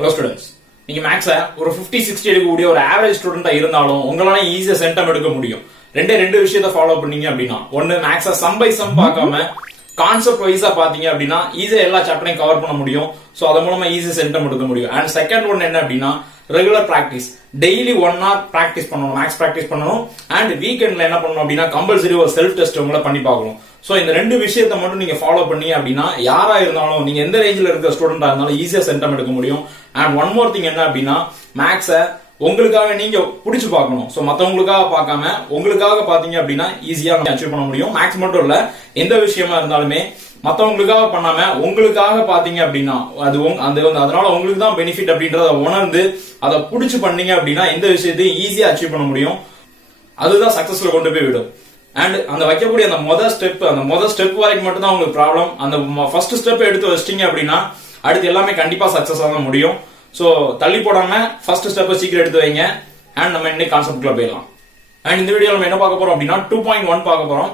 Hello students, நீங்க maths ஒரு 50-60 எடுக்கக்கூடிய ஒரு ஆவரேஜ் ஸ்டூடெண்டா இருந்தாலும் உங்களால ஈஸியா சென்டம் எடுக்க முடியும். ரெண்டு விஷயத்தை ஃபாலோ பண்ணீங்க அப்படின்னா, ஒன்னு மேக்ஸ சம் பை சம் பார்க்காம கான்செப்ட் வைஸா பாத்தீங்க அப்படின்னா ஈஸியா எல்லா சாப்டரையும் கவர் பண்ண முடியும். சோ அது மூலமா ஈஸியா சென்டம் எடுக்க முடியும். அண்ட் செகண்ட் ஒன் என்ன அப்படின்னா, regular practice. Daily 1 hour practice பண்ணணும், மேக்ஸ் பிராக்டிஸ் பண்ணணும். அண்ட் வீக்கெண்ட்ல என்ன பண்ணணும் அப்படின்னா, கம்பல்சரி ஒரு செல்ஃப் டெஸ்ட் உங்களை பண்ணி பார்க்கணும். சோ இந்த ரெண்டு விஷயத்தை மட்டும் நீங்க ஃபாலோ பண்ணி அப்படின்னா, யாரா இருந்தாலும் நீங்க எந்த ரேஞ்சில் இருக்கிற ஸ்டூடெண்டா இருந்தாலும் ஈஸியா சென்டம் எடுக்க முடியும். அண்ட் ஒன் மோர் திங் என்ன அப்படின்னா, மேக்ஸ உங்களுக்காக நீங்க புடிச்சு பார்க்கணும். சோ மத்தவங்களுக்காக பார்க்காம உங்களுக்காக பாத்தீங்க அப்படின்னா ஈஸியா அச்சீவ் பண்ண முடியும். மேக்ஸ் மட்டும் இல்ல, எந்த விஷயமா இருந்தாலுமே மத்தவங்களுக்காக பண்ணாம உங்களுக்காக பாத்தீங்க அப்படின்னா அது அதனால உங்களுக்கு தான் பெனிஃபிட் அப்படின்றத உணர்ந்து அதை புடிச்சு பண்ணீங்க அப்படின்னா எந்த விஷயத்தையும் ஈஸியா அச்சீவ் பண்ண முடியும். அதுதான் சக்சஸ்ல கொண்டு போய் விடும். அண்ட் அந்த வைக்கக்கூடிய அந்த முதல் ஸ்டெப் வரைக்கும் மட்டும் தான் உங்களுக்கு ப்ராப்ளம். அந்த ஃபர்ஸ்ட் ஸ்டெப் எடுத்து வச்சிட்டீங்க அப்படின்னா அடுத்து எல்லாமே கண்டிப்பா சக்சஸ் ஆக முடியும். சோ தள்ளி போடாம ஃபர்ஸ்ட் ஸ்டெப் சீக்கிரம் எடுத்து வைங்க. அண்ட் நம்ம இன்னைக்கு கான்செப்ட்ல போயிடலாம். அண்ட் இந்த வீடியோல நம்ம என்ன பார்க்க போறோம் அப்படின்னா 2.1 பார்க்க போறோம்.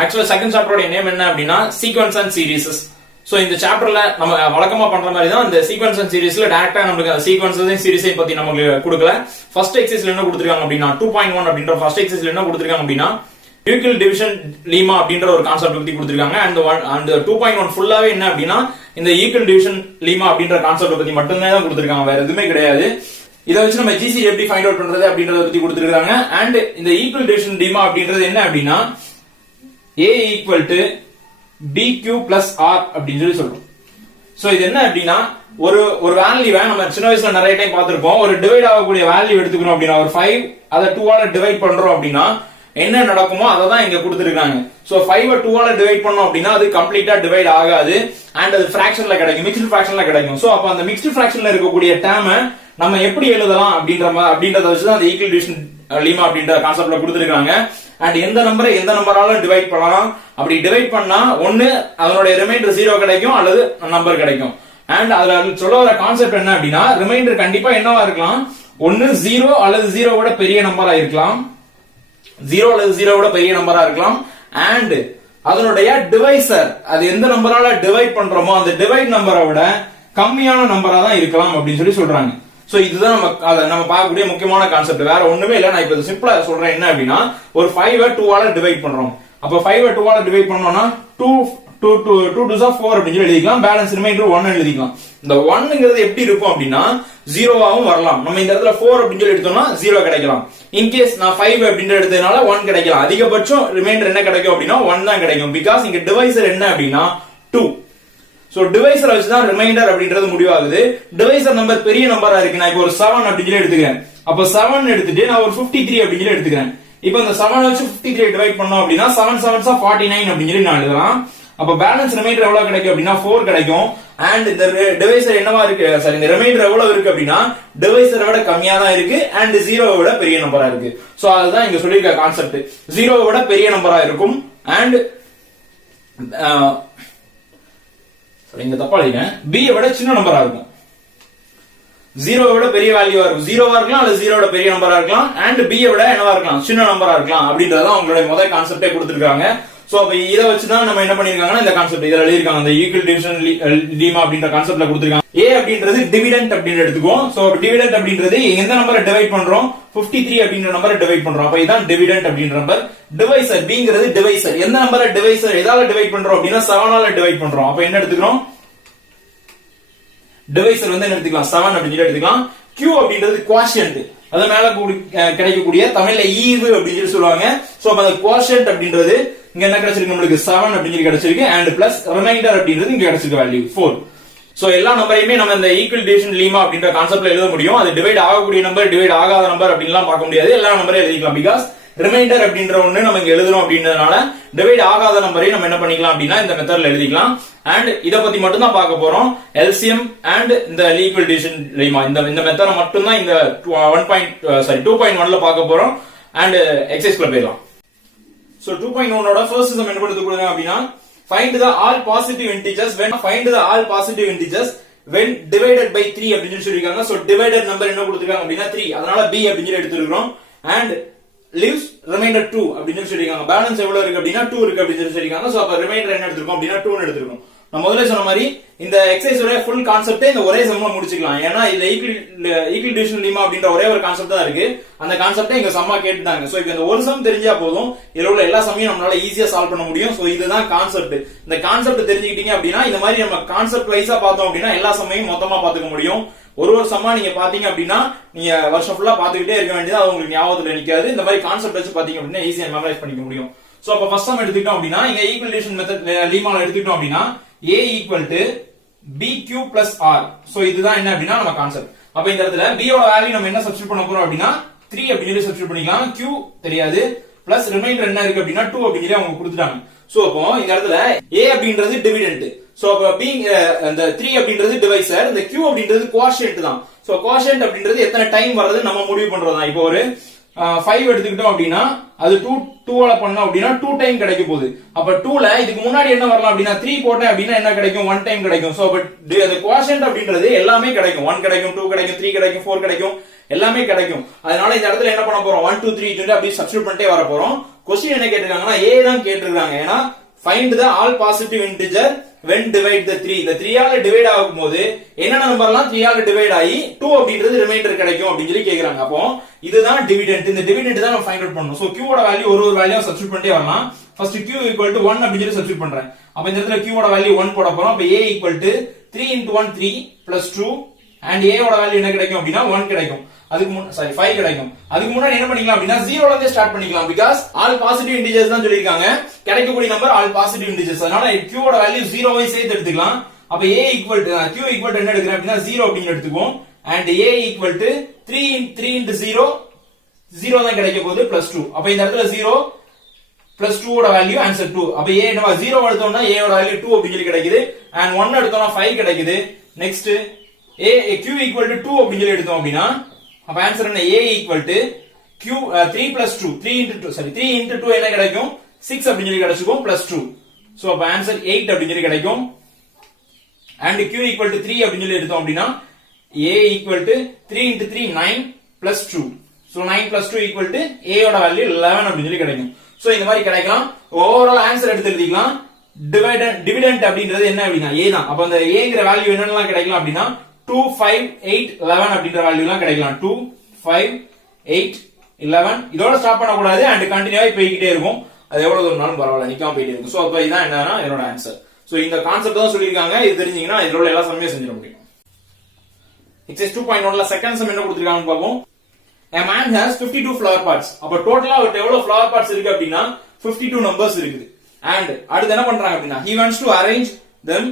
ஆக்சுவலா செகண்ட் சாப்டரோட நேம் என்ன அப்படின்னா சீக்வென்ஸ் அண்ட் சீரிஸஸ். சோ இந்த சாப்டர்ல நம்ம வழக்கமா பண்ற மாதிரி தான் இந்த சீக்வென்ஸ் அண்ட் சீரிஸ்ல டைரக்டா நமக்கு சீக்வென்ஸையும் சீரிஸையும் பத்தி நமக்கு கொடுக்கல. ஃபர்ஸ்ட் எக்ஸசைஸ்ல என்ன கொடுத்திருக்காங்க அப்படின்னா 2.1 அப்படின்ற ஃபர்ஸ்ட் எக்ஸசைஸ்ல என்ன கொடுத்திருக்காங்க அப்படின்னா யூக்ளிட் டிவிஷன் லீமா அப்படின்ற ஒரு கான்செப்ட் பத்தி கொடுத்திருக்காங்க. அண்ட் 2.1 ஃபுல்லாவே என்ன அப்படின்னா இந்த யூக்ளிட் டிவிஷன் லீமா அப்படின்ற கான்செப்ட் பத்தி மட்டுமே தான் கொடுத்திருக்காங்க, வேற எதுவுமே கிடையாது. இதை வச்சு நம்ம ஜிசிடி எப்படி ஃபைண்ட் அவுட் பண்றது அப்படின்றத பத்தி கொடுத்திருக்காங்க. அண்ட் இந்த யூக்ளிட் டிவிஷன் லீமா அப்படின்றது என்ன அப்படின்னா A equal to BQ plus R அப்படின்னு சொல்லி சொல்றோம். சோ இது என்ன அப்படின்னா ஒரு வேல்யூவை நம்ம சின்ன வயசுல நிறைய டைம் பார்த்திருப்போம். ஒரு டிவைட் ஆகக்கூடிய வேல்யூ எடுத்துக்கணும் அப்படின்னா ஒரு 5 அதை 2 ஆல டிவைட் பண்றோம் அப்படின்னா என்ன நடக்குமோ அதை தான் இங்க கொடுத்திருக்காங்க. சோ 5 2 ஆல டிவைட் பண்ணோம் அப்படின்னா அது கம்ப்ளீட்டா டிவைட் ஆகாது. அண்ட் அது ஃபிராக்ஷன்ல கிடைக்கும், மிக்ஸ்டு ஃபிராக்ஷன்ல கிடைக்கும். சோ அப்ப அந்த மிக்ஸ்டு ஃபிராக்ஷன்ல இருக்கக்கூடிய டேர்மை நம்ம எப்படி எழுதலாம் அப்படின்றத வச்சு தான் அந்த ஈக்வல் டிவிஷன் லீமா அப்படின்ற கான்செப்ட்ல கொடுத்திருக்காங்க. அண்ட் எந்த நம்பராலும் டிவைட் பண்ணலாம். அப்படி டிவைட் பண்ணா ஒன்னு அதனுடைய ரிமைண்டர் 0 கிடைக்கும் அல்லது நம்பர் கிடைக்கும். அண்ட் அதுல சொல்ல வர கான்செப்ட் என்ன அப்படின்னா ரிமைண்டர் கண்டிப்பா என்னவா இருக்கலாம், ஒன்னு 0 அல்லது 0 விட பெரிய நம்பரா இருக்கலாம், 0 அல்லது 0 விட பெரிய நம்பரா இருக்கலாம். அண்ட் அதனுடைய டிவைசர் அது எந்த நம்பரால டிவைட் பண்றோமோ அந்த டிவைட் நம்பரை விட கம்மியான நம்பரா தான் இருக்கலாம் அப்படின்னு சொல்லி சொல்றாங்க. சோ இதுதான் நம்ம பார்க்கக்கூடிய முக்கியமான கான்செப்ட், வேற ஒண்ணுமே இல்ல. நான் இப்ப சிம்பிளா சொல்றேன் என்ன அப்படின்னா ஒரு 5 2 ஆல டிவைட் பண்றோம். அப்ப 5 2 ஆல டிவைட் பண்ணோம்னா 2 2 4 அப்படின்னு சொல்லி எழுதிக்கலாம். பேலன்ஸ் ரிமைண்டர் 1 எழுதிக்கலாம். இந்த 1ங்கிறது எப்படி இருக்கும் அப்படின்னா 0வாவும் வரலாம். நம்ம இந்த இடத்துல 4 அப்படின்னு சொல்லி எடுத்தோம்னா 0 கிடைக்கலாம். இன்கேஸ் நான் 5 அப்படின்னு எடுத்ததுனால 1 கிடைக்கலாம். அதிகபட்சம் ரிமைண்டர் என்ன கிடைக்கும் அப்படின்னா 1 தான் கிடைக்கும். பிகாஸ் இங்க டிவைசர் என்ன அப்படின்னா 2. சோ டிவைசர் வச்சு தான் ரிமைண்டர் அப்படின்றது முடிவாகுது. டிவைசர் நம்பர் பெரிய நம்பரா இருக்கு. நான் இப்போ ஒரு 7 அப்படின்னு சொல்லி எடுத்துக்கிறேன். அப்ப 7 எடுத்துட்டு நான் ஒரு 53 அப்படின்னு சொல்லி எடுத்துக்கிறேன். இப்போ இந்த 7 வச்சு 53 டிவைட் பண்ணோம் அப்படின்னா 7 7s 49 அப்படின்னு சொல்லி நான் எழுதலாம். அப்ப பேலன்ஸ் ரிமைண்டர் எவ்வளவு கிடைக்கும் அப்படின்னா 4 கிடைக்கும். அண்ட் இந்த டிவைசர் என்னவா இருக்கு, சாரி இந்த ரிமைண்டர் எவ்வளவு இருக்கு அப்படின்னா டிவைசரை விட கம்மியா தான் இருக்கு. அண்ட் 0 விட பெரிய நம்பரா இருக்கு. சோ அதுதான் இங்க சொல்லியிருக்க கான்செப்ட். 0 விட பெரிய நம்பரா இருக்கும். அண்ட் இங்க தப்பா எழுதிட்டேன், b விட சின்ன நம்பரா இருக்கும். 0 விட பெரிய வேல்யூவா இருக்கும், 0வா இருக்கலாம் அல்லது 0 விட பெரிய நம்பரா இருக்கலாம். அண்ட் b விட என்னவா இருக்கலாம், சின்ன நம்பரா இருக்கலாம். அப்படின்றத உங்களுடைய முதல் கான்செப்டே கொடுத்திருக்காங்க. சோ அப்ப இத வச்சு தான் நம்ம என்ன பண்ணிருக்காங்கன்னா இந்த கான்செப்ட் இதுல எழுதிருக்காங்க. அந்த ஈக்வல் டிவிஷன் லீமா அப்படின்ற கான்செப்ட்ல கொடுத்திருக்காங்க. a அப்படின்றது டிவிடெண்ட் அப்படின்னு எடுத்துக்குவோம். சோ டிவிடெண்ட் அப்படின்றது எந்த நம்பரை டிவைட் பண்றோம், 53 அப்படின்ற நம்பரை டிவைட் பண்றோம். அப்ப இதான் டிவிடெண்ட் அப்படின்ற நம்பர். டிவைசர் bங்கிறது டிவைசர், எந்த நம்பரை டிவைசர் எதால டிவைட் பண்றோம் அப்படின்னா 7 ஆல டிவைட் பண்றோம். அப்ப என்ன எடுத்துக்கிறோம், டிவைசர் வந்து என்ன எடுத்துக்கலாம் 7 அப்படின்னு சொல்லி எடுத்துக்கலாம். q அப்படின்றது குவாஷியன்ட், அது மேல கிடைக்கக்கூடிய தமிழ்ல ஈவு அப்படின்னு சொல்லி சொல்லுவாங்க. சோ அப்ப அந்த குவாஷியன்ட் அப்படின்றது இங்க என்ன கிடைச்சிருக்கு, நம்மளுக்கு 7 அப்படின்னு சொல்லி கிடைச்சிருக்கு. அண்ட் பிளஸ் ரிமைண்டர் அப்படின்றது இங்க கிடைச்சிருக்க வேல்யூ 4. சோ எல்லா நம்பரையுமே நம்ம இந்த ஈக்வல் டிவிஷன் லீமா அப்படின்ற கான்செப்ட்ல எழுத முடியும். அது டிவைட் ஆகக்கூடிய நம்பர், டிவைட் ஆகாத நம்பர் அப்படின்லாம் பார்க்க முடியாது. எல்லா நம்பரையும் எழுதிக்கலாம். பிகாஸ் ரிமைண்டர் அப்படின்ற ஒண்ணு நம்ம இங்க எழுதுறோம் அப்படின்றதுனால டிவைட் ஆகாத நம்பரையும் நம்ம என்ன பண்ணிக்கலாம் அப்படின்னா இந்த மெத்தட்ல எழுதிக்கலாம். அண்ட் இத பத்தி மட்டும் தான் பார்க்க போறோம். எல்சிஎம் அண்ட் இந்த ஈக்வல் டிவிஷன் லீமா இந்த மெத்தட மட்டும் தான் இந்த 2.1ல பார்க்க போறோம். அண்ட் எக்ஸசைஸ்க்குள்ள போயிடலாம். சோ 2.1ஓட ஃபர்ஸ்ட் சம் என்ன பண்ணுது கொடுங்க அப்படின்னா find the all positive integers when divided by 3 அப்படின்னு சொல்லிருக்காங்க. சோ டிவைடட் நம்பர் என்ன கொடுத்திருக்காங்க அப்படின்னா 3, அதனால b அப்படின்னு சொல்லி எடுத்துக்கிறோம். அண்ட் leaves remainder 2 அப்படின்னு சொல்லிருக்காங்க. பேலன்ஸ் எவ்வளவு இருக்கு அப்படின்னா 2 இருக்கு அப்படின்னு சொல்லிருக்காங்க. சோ அப்ப ரிமைண்டர் என்ன எடுத்துறோம் அப்படின்னா 2 ன்னு எடுத்துறோம். நான் முதல்ல சொன்ன மாதிரி இந்த எக்ஸசைஸோட ஃபுல் கான்செப்டே இந்த ஒரே சம்ல முடிச்சுக்கலாம். ஏன்னா இதுல ஈக்குவல் டிவிஷன் லீமா அப்படின்ற ஒரே ஒரு கான்செப்ட் தான் இருக்கு. அந்த கான்செப்டே இங்க சம்மா கேட்டுட்டாங்க. சோ இப்போ இந்த ஒரு சம் தெரிஞ்சா போதும், இதுல உள்ள எல்லா சம்மையும் நம்மளால ஈஸியா சால்வ் பண்ண முடியும். சோ இதுதான் கான்செப்ட். இந்த கான்செப்ட் தெரிஞ்சுக்கிட்டீங்க அப்படின்னா இந்த மாதிரி நம்ம கான்செப்ட் வைஸா பார்த்தோம் அப்படின்னா எல்லா சம்மையும் மொத்தமா பாத்துக்க முடியும். ஒரு சம்மா நீங்க பாத்தீங்க அப்படின்னா நீங்க வருஷம் ஃபுல்லா பாத்துக்கிட்டே இருக்க வேண்டியது, அது உங்களுக்கு ஞாபகத்துல நிக்காது. இந்த மாதிரி கான்செப்ட் வச்சு பாத்தீங்க அப்படின்னா ஈஸியா மெமரைஸ் பண்ணிக்க முடியும். சோ அப்ப ஃபர்ஸ்ட் சம் எடுத்துக்கிட்டோம் அப்படின்னா இங்க ஈக்குவல் டிவிஷன் மெத்தட் லீமால எடுத்துக்கிட்டோம் அப்படின்னா a equal to bq plus r. So இதுதான் என்ன அப்படின்னா நம்ம கான்செப்ட். அப்ப இந்த இடத்துல b ஓட வேல்யூ நம்ம என்ன சப்ஸ்டிட்யூட் பண்ண போறோம் அப்படின்னா 3 அப்படின்னு சொல்லி சப்ஸ்டிட்யூட் பண்ணிக்கலாம். q தெரியாது, பிளஸ் ரிமைண்டர் என்ன இருக்கு அப்படின்னா 2 அப்படின்னு சொல்லி அவங்க கொடுத்துட்டாங்க. சோ அப்போ இந்த இடத்துல a அப்படின்றது டிவிடெண்ட். சோ அப்ப b அந்த 3 அப்படின்றது டிவைசர், இந்த q அப்படின்றது கோஷியன்ட் தான். சோ கோஷியன்ட் அப்படின்றது எத்தனை டைம் வரது நம்ம முடிவு பண்றோம். இப்போ ஒரு 5 எடுத்துக்கிட்டோம் அப்படின்னா அது 2 ஆல பண்ணோம் அப்படின்னா 2 டைம் கிடைக்க போகுது. அப்ப 2ல இதுக்கு முன்னாடி என்ன வரலாம் அப்படின்னா 3 போட்டேன் அப்படின்னா என்ன கிடைக்கும், 1 டைம் கிடைக்கும். சோ அப்ப அந்த கோஷியன்ட் அப்படின்றது எல்லாமே கிடைக்கும். 1 கிடைக்கும், 2 கிடைக்கும், 3 கிடைக்கும், 4 கிடைக்கும், எல்லாமே கிடைக்கும். அதனால இந்த இடத்துல என்ன பண்ண போறோம், 1 2 3 அப்படி சப்ஸ்டிட்யூட் பண்ணிட்டே வர போறோம். क्वेश्चन என்ன கேட்டிருக்காங்கன்னா a தான் கேட்டிருக்காங்க. ஏன்னா find the all positive integer when divide the 3. இந்த 3 ஆல டிவைட் ஆகும்போது என்னென்ன நம்பர்லாம் 3 ஆல டிவைட் ஆகி 2 அப்படின்றது ரிமைண்டர் கிடைக்கும் அப்படின்னு சொல்லி கேக்குறாங்க. அப்போ இதுதான் டிவிடெண்ட். இந்த டிவிடெண்ட் தான் நம்ம ஃபைண்ட் அவுட் பண்ணனும். சோ q ஓட வேல்யூ ஒரு வேல்யூ சப்ஸ்டிட்யூட் பண்ணிட்டே வரலாம். ஃபர்ஸ்ட் q 1 அப்படின்னு சொல்லி சப்ஸ்டிட்யூட் பண்றேன். அப்ப இந்த இடத்துல q ஓட வேல்யூ 1 போட போறோம். அப்ப a 3 into 1 3 plus 2 and a ஓட வேல்யூ என்ன கிடைக்கும் அப்படின்னா 1 கிடைக்கும். அதுக்கு 5 கிடைக்கும். அதுக்கு முன்னாடி என்ன பண்ணிக்கலாம் அப்படின்னா 0ல இருந்து ஸ்டார்ட் பண்ணிக்கலாம். பிகாஸ் ஆல் பாசிட்டிவ் இன்டிஜர்ஸ் தான் சொல்லிருக்காங்க. கிடைக்கக்கூடிய நம்பர் ஆல் பாசிட்டிவ் இன்டிஜர்ஸ். அதனால q ஓட வேல்யூ 0வை சேர்த்து எடுத்துக்கலாம். அப்ப a q என்ன எடுக்கிறேன் அப்படின்னா 0 அப்படின்னு எடுத்துக்குவோம். and a 3 into 0 0 தான் கிடைக்க போகுது plus 2. அப்ப இந்த இடத்துல 0 plus 2 ஓட வேல்யூ ஆன்சர் 2. அப்ப a என்னவா 0 எடுத்தோம்னா a ஓட வேல்யூ 2 அப்படின்னு சொல்லி கிடைக்குது. and 1 எடுத்தோம்னா 5 கிடைக்குது. நெக்ஸ்ட் q 2 அப்படின்னு சொல்லி எடுத்தோம் அப்படின்னா அப்ப ஆன்சர் என்ன, a q 3 plus 2 3 into 2 என்ன கிடைக்கும் 6 அப்படின்னு சொல்லி கிடைச்சுக்கும் plus 2. சோ அப்ப ஆன்சர் 8 அப்படின்னு சொல்லி கிடைக்கும். and q 3 அப்படின்னு சொல்லி எடுத்தோம் அப்படின்னா a 3 into 3 9 plus 2. so 9 plus 2 equal to a ஓட வேல்யூ 11 அப்படின்னு சொல்லி கிடைக்கும். சோ இந்த மாதிரி கிடைக்கலாம். ஓவரால் ஆன்சர் எடுத்து எழுதிக்கலாம். டிவிடெண்ட் அப்படின்றது என்ன அப்படின்னா a தான். அப்ப அந்த a ங்கற வேல்யூ என்னென்னலாம் கிடைக்கலாம் அப்படின்னா 2 5 8 11 அப்படிங்கற வேல்யூ எல்லாம் கிடைக்கலாம். 2 5 8 11 இதோட ஸ்டாப் பண்ண கூடாது. and கண்டினியூவா போயிட்டே இருக்கும். அது எவ்வளவு தூரம்னாலும் பரவாயில்லை, நிக்காம போயிட்டே இருக்கும். சோ அப்ப இதான் என்னன்னா என்னோட ஆன்சர். சோ இந்த கான்செப்ட் தான் சொல்லிருக்காங்க. இது தெரிஞ்சீங்கன்னா இதோட எல்லா சம்மையும் செஞ்சிட முடியும். எக்ஸர்சைஸ் 2.1ல செகண்ட் சம் என்ன கொடுத்திருக்காங்கன்னு பாப்போம். A man has 52 flower pots. அப்ப டோட்டலா அவர்ட்ட எவ்வளவு flower pots இருக்கு அப்படின்னா 52 நம்பர்ஸ் இருக்குது. and அடுத்து என்ன பண்றாங்க அப்படின்னா he wants to arrange them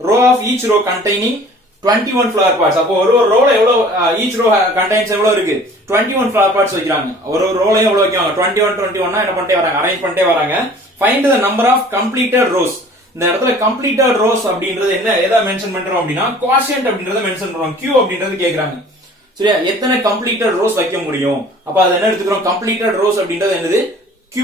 row of each row containing 21 flower pots. அப்போ ஒரு ரோல எவ்வளவு each row contains எவ்வளவு இருக்கு 21 flower pots வைக்கறாங்க. ஒரு ரோலயும் எவ்வளவு வைக்கறாங்க 21 என்ன பண்ணிட்டே வராங்க, அரேஞ்ச் பண்ணிட்டே வராங்க. find the number of completed rows. இந்த இடத்துல completed rows அப்படின்றது என்ன எதை மென்ஷன் பண்றோம் அப்படின்னா quotient அப்படின்றத மென்ஷன் பண்றோம். q அப்படின்றது கேக்குறாங்க. சரியா, எத்தனை completed rows வைக்க முடியும். அப்ப அத என்ன எடுத்துக்கிறோம், completed rows அப்படின்றது என்னது q.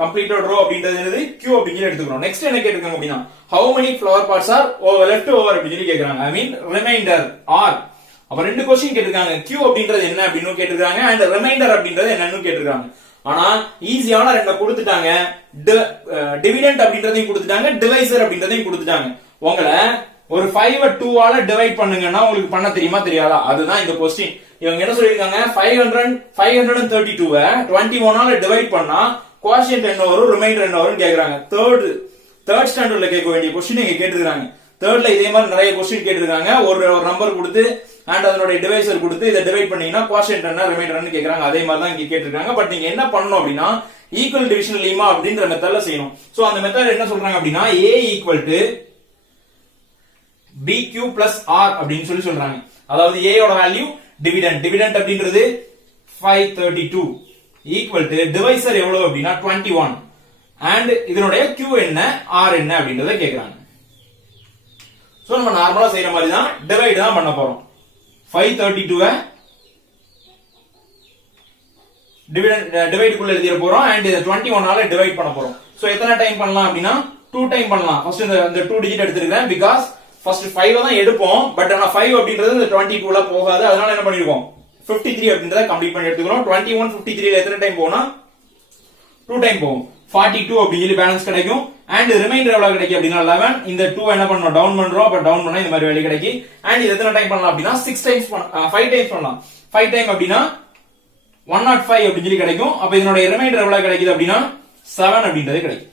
completed row அப்படின்றது என்னது q அப்படிங்கற எடுத்துக்கிறோம். நெக்ஸ்ட் என்ன கேட்டிருக்காங்க அப்படின்னா how many flower pots are left over அப்படின்னு கேக்குறாங்க. I mean remainder r. அப்ப ரெண்டு क्वेश्चन கேட்டிருக்காங்க. q அப்படின்றது என்ன அப்படினு கேட்டிருக்காங்க and remainder அப்படின்றது என்னன்னு கேட்டிருக்காங்க. ஆனா ஈஸியான ரெண்ட கொடுத்துட்டாங்க. டிவிடெண்ட் அப்படின்றதையும் கொடுத்துட்டாங்க, டிவைசர் அப்படின்றதையும் கொடுத்துட்டாங்க. உங்களை ஒரு 5 2 ஆல டிவைட் பண்ணுங்கன்னா உங்களுக்கு பண்ண தெரியுமா தெரியாதா, அதுதான் இந்த क्वेश्चन. இவங்க என்ன சொல்லிருக்காங்க 532 21 ஆல டிவைட் பண்ணா கோஷியன்ட் என்ன வரும், ரிமைண்டர் என்ன வரும்னு கேக்குறாங்க. தேர்ட் ஸ்டாண்டர்ட்ல கேட்க வேண்டிய क्वेश्चन இங்க கேட்டிருக்காங்க. தேர்ட்ல இதே மாதிரி நிறைய क्वेश्चन கேட்டிருக்காங்க. ஒரு நம்பர் கொடுத்து and அதனுடைய டிவைசர் கொடுத்து இத டிவைட் பண்ணீங்கன்னா கோஷியன்ட் என்ன ரிமைண்டர் என்ன கேக்குறாங்க. அதே மாதிரி தான் இங்க கேட்டிருக்காங்க. பட் நீங்க என்ன பண்ணணும் அப்படின்னா ஈக்குவல் டிவிஷன் லீமா அப்படிங்கற மெத்தட்ல செய்யணும். சோ அந்த மெத்தட் என்ன சொல்றாங்க அப்படின்னா a bq plus r அப்படின்னு சொல்றாங்க. அதாவது a ஓட வேல்யூ டிவிடெண்ட் அப்படின்றது 532 ஈக்குவல் டு டிவைசர் எவ்வளவு அப்படின்னா 21 and இதனுடைய q என்ன r என்ன அப்படின்றத கேக்குறாங்க. சோ நம்ம நார்மலா செய்யற மாதிரி தான் டிவைட் தான் பண்ண போறோம். 532 டிவைட் குள்ள எழுதிர போறோம் and இத 21 ஆல டிவைட் பண்ண போறோம். சோ எத்தனை டைம் பண்ணலாம் அப்படின்னா 2 டைம் பண்ணலாம். ஃபர்ஸ்ட் இந்த 2 டிஜிட் எடுத்துக்கிறேன். பிகாஸ் ஃபர்ஸ்ட் 5 தான் எடுப்போம். பட் ஆனா 5 அப்படின்றது இந்த 22ல போகாது. அதனால என்ன பண்ணிருக்கோம் 53 அப்படின்றத கம்ப்ளீட் பண்ணி எடுத்துக்கிறோம். 21 53ல எத்தனை டைம் போனா 2 டைம் போகும். 42 அப்படின்னு சொல்லி பேலன்ஸ் கிடைக்கும். அண்ட் ரிமைண்டர் எவ்வளவு கிடைக்கும் அப்படின்னா 11. இந்த 2 என்ன பண்ணணும், டவுன் பண்றோம். அப்ப டவுன் பண்ணா இந்த மாதிரி வேல்யூ கிடைக்கும். அண்ட் இது எத்தனை டைம் பண்ணலாம் அப்படின்னா 6 டைம்ஸ் 5 டைம்ஸ் பண்ணலாம். 5 டைம் அப்படின்னா 105 அப்படின்னு சொல்லி கிடைக்கும். அப்ப இதனுடைய ரிமைண்டர் எவ்வளவு கிடைக்குது அப்படின்னா 7 அப்படின்றது கிடைக்கும்.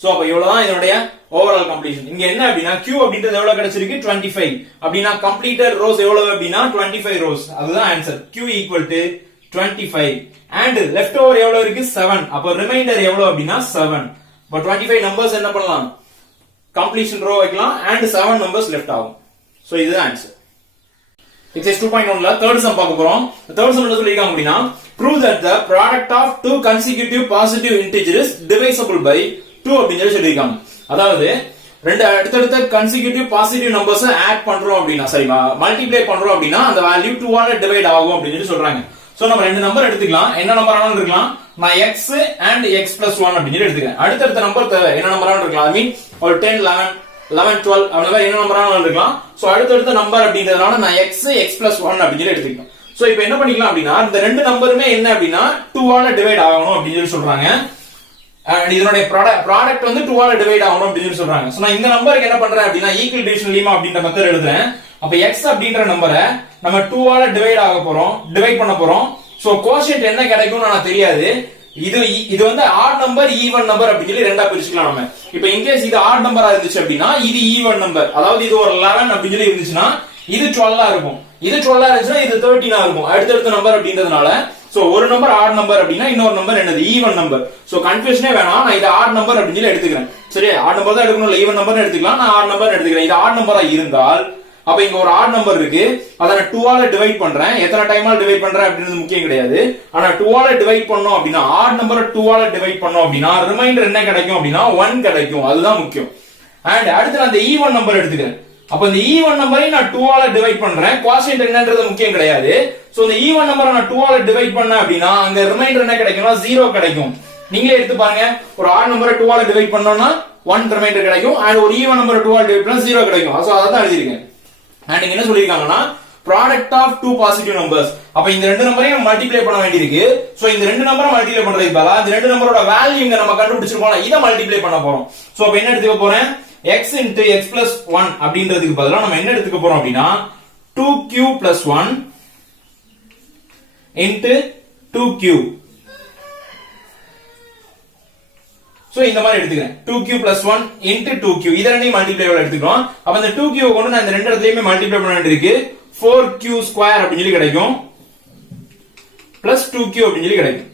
சோ அப்ப இவ்வளவுதான் இதனுடைய ஓவரால் கம்ப்ளீஷன். இங்க என்ன அப்படின்னா Q அப்படின்றது எவ்வளவு கிடைச்சிருக்கு 25 அப்படின்னா கம்ப்ளீட்டட் ரோஸ் எவ்வளவு அப்படின்னா 25 ரோஸ். அதுதான் answer. Q equal to 25 and left over எவ்வளவு இருக்கு 7. அப்ப ரிமைண்டர் எவ்வளவு அப்படின்னா 7. அப்ப 25 நம்பர்ஸ் என்ன பண்ணலாம், கம்ப்ளீஷன் ரோ வைக்கலாம் அண்ட் 7 நம்பர்ஸ் லெஃப்ட் ஆகும். சோ இதுதான் ஆன்சர். Exercise 2.1ல third sum பார்க்க போறோம். third sum என்ன சொல்லிருக்காங்க அப்படின்னா prove that the product of two consecutive positive integers divisible by 2 அப்படின்னு சொல்லிருக்காங்க. அதாவது ரெண்டு அடுத்தடுத்த consecutive positive numbers ஆட் பண்றோம் அப்படின்னா, சரி மல்டிப்ளை பண்றோம் அப்படின்னா அந்த வேல்யூ 2 ஆல டிவைட் ஆகும் அப்படின்னு சொல்றாங்க. சோ நம்ம ரெண்டு நம்பர் எடுத்துக்கலாம். என்ன நம்பர் ஆனாலும் இருக்கலாம். நான் x and x plus 1 அப்படின்னு எடுத்துக்கிறேன். அடுத்தடுத்த நம்பர் என்ன நம்பர் ஆனாலும் இருக்கலாம். ஐ மீன் ஒரு 10 11 12 அந்த மாதிரி என்ன நம்பர் ஆனாலும் இருக்கலாம். சோ அடுத்தடுத்த நம்பர் அப்படின்றதுனால நான் x x plus 1 அப்படின்னு எடுத்துக்கலாம். சோ இப்போ என்ன பண்ணிக்கலாம் அப்படின்னா இந்த ரெண்டு நம்பருமே என்ன அப்படின்னா 2 ஆல டிவைட் ஆகணும் அப்படின்னு சொல்றாங்க. இதனுடைய ப்ராடக்ட் வந்து 2 ஆல டிவைட் ஆகணும் அப்படின்னு சொல்றாங்க. சோ நான் இந்த நம்பருக்கு என்ன பண்றேன் அப்படின்னா ஈக்குவல் டிவிஷன் லீமா அப்படின்ற மெத்தட் எழுதுறேன். அப்ப x அப்படின்ற நம்பரை நம்ம 2 ஆல டிவைட் பண்ண போறோம். சோ கோஷியன்ட் என்ன கிடைக்கும்னு எனக்கு தெரியாது. இது வந்து ஆட் நம்பர் ஈவன் நம்பர் அப்படின்னு சொல்லி ரெண்டா பிரிச்சுக்கலாம் நம்ம. இப்போ இன்கேஸ் இது ஆட் நம்பரா இருந்துச்சு அப்படின்னா இது ஈவன் நம்பர், அதாவது இது ஒரு 11 அப்படின்னு சொல்லி இருந்துச்சுன்னா இது 12 இருக்கும். இது 12 இருந்துச்சுன்னா இது 13 இருக்கும். அடுத்தடுத்த நம்பர் அப்படின்றதுனால சோ ஒரு நம்பர் ஆட் நம்பர் அப்படின்னா இன்னொரு நம்பர் என்னது ஈவன் நம்பர். சோ கன்ஃபியூஷனே வேணாம், நான் இது ஆட் நம்பர் அப்படின்னு சொல்லி எடுத்துக்கிறேன். சரி, ஆட் நம்பர் தான் எடுக்கணும், ஈவன் நம்பர் எடுத்துக்கலாம். நான் ஆட் நம்பர் எடுத்துக்கிறேன். இது ஆட் நம்பரா இருந்தால் அப்ப இங்க ஒரு ஆட் நம்பர் இருக்கு, அத நான் 2 ஆல டிவைட் பண்றேன். எத்தனை டைமால டிவைட் பண்றேன் அப்படின்றது முக்கியம் கிடையாது. ஆனா 2 ஆல டிவைட் பண்ணோம் அப்படின்னா ஆட் நம்பரை 2 ஆல டிவைட் பண்ணோம் அப்படின்னா ரிமைண்டர் என்ன கிடைக்கும் அப்படின்னா 1 கிடைக்கும். அதுதான் முக்கியம். அண்ட் அடுத்து நான் இந்த ஈவன் நம்பர் எடுத்துக்கிறேன். அப்ப இந்த ஈவன் நம்பரை நான் 2 ஆல டிவைட் பண்றேன். கோஷியன்ட் என்னன்றது முக்கியம் கிடையாது. சோ இந்த ஈவன் நம்பரை நான் 2 ஆல டிவைட் பண்ணேன் அப்படின்னா அங்க ரிமைண்டர் என்ன கிடைக்கும்னா 0 கிடைக்கும். நீங்களே எடுத்து பாருங்க, ஒரு ஆட் நம்பரை 2 ஆல டிவைட் பண்ணோம்னா 1 ரிமைண்டர் கிடைக்கும். அண்ட் ஒரு ஈவன் நம்பரை 2 ஆல டிவைட் பண்ணா 0 கிடைக்கும். சோ அதான் எழுதிருக்கேன். அண்ட் இங்க என்ன சொல்லிருக்காங்கன்னா product of two positive numbers. அப்ப இந்த ரெண்டு நம்பரையும் மல்டிப்ளை பண்ண வேண்டியிருக்கு. சோ இந்த ரெண்டு நம்பரை மல்டிப்ளை பண்றதுக்கு பதிலா இந்த ரெண்டு நம்பரோட வேல்யூ இங்க நம்ம கண்டுபிடிச்சிருக்கோம், இத மல்டிப்ளை பண்ண போறோம். சோ அப்ப என்ன எடுத்துக்க போறேன், x into x plus 1 அப்படின்றதுக்கு பதிலா நம்ம என்ன எடுத்துக்க போறோம் அப்படின்னா 2q plus 1 into 2q. So இந்த மாதிரி எடுத்துக்கிறேன். 2q plus 1 into 2q. இத ரெண்டையும் மல்டிப்ளை எடுத்துக்கிறோம். அப்ப இந்த 2q கொண்டு நான் இந்த ரெண்டு இடத்துலயுமே மல்டிப்ளை பண்ண வேண்டியிருக்கு. 4q square அப்படின்னு சொல்லி கிடைக்கும் plus 2q அப்படின்னு சொல்லி கிடைக்கும்.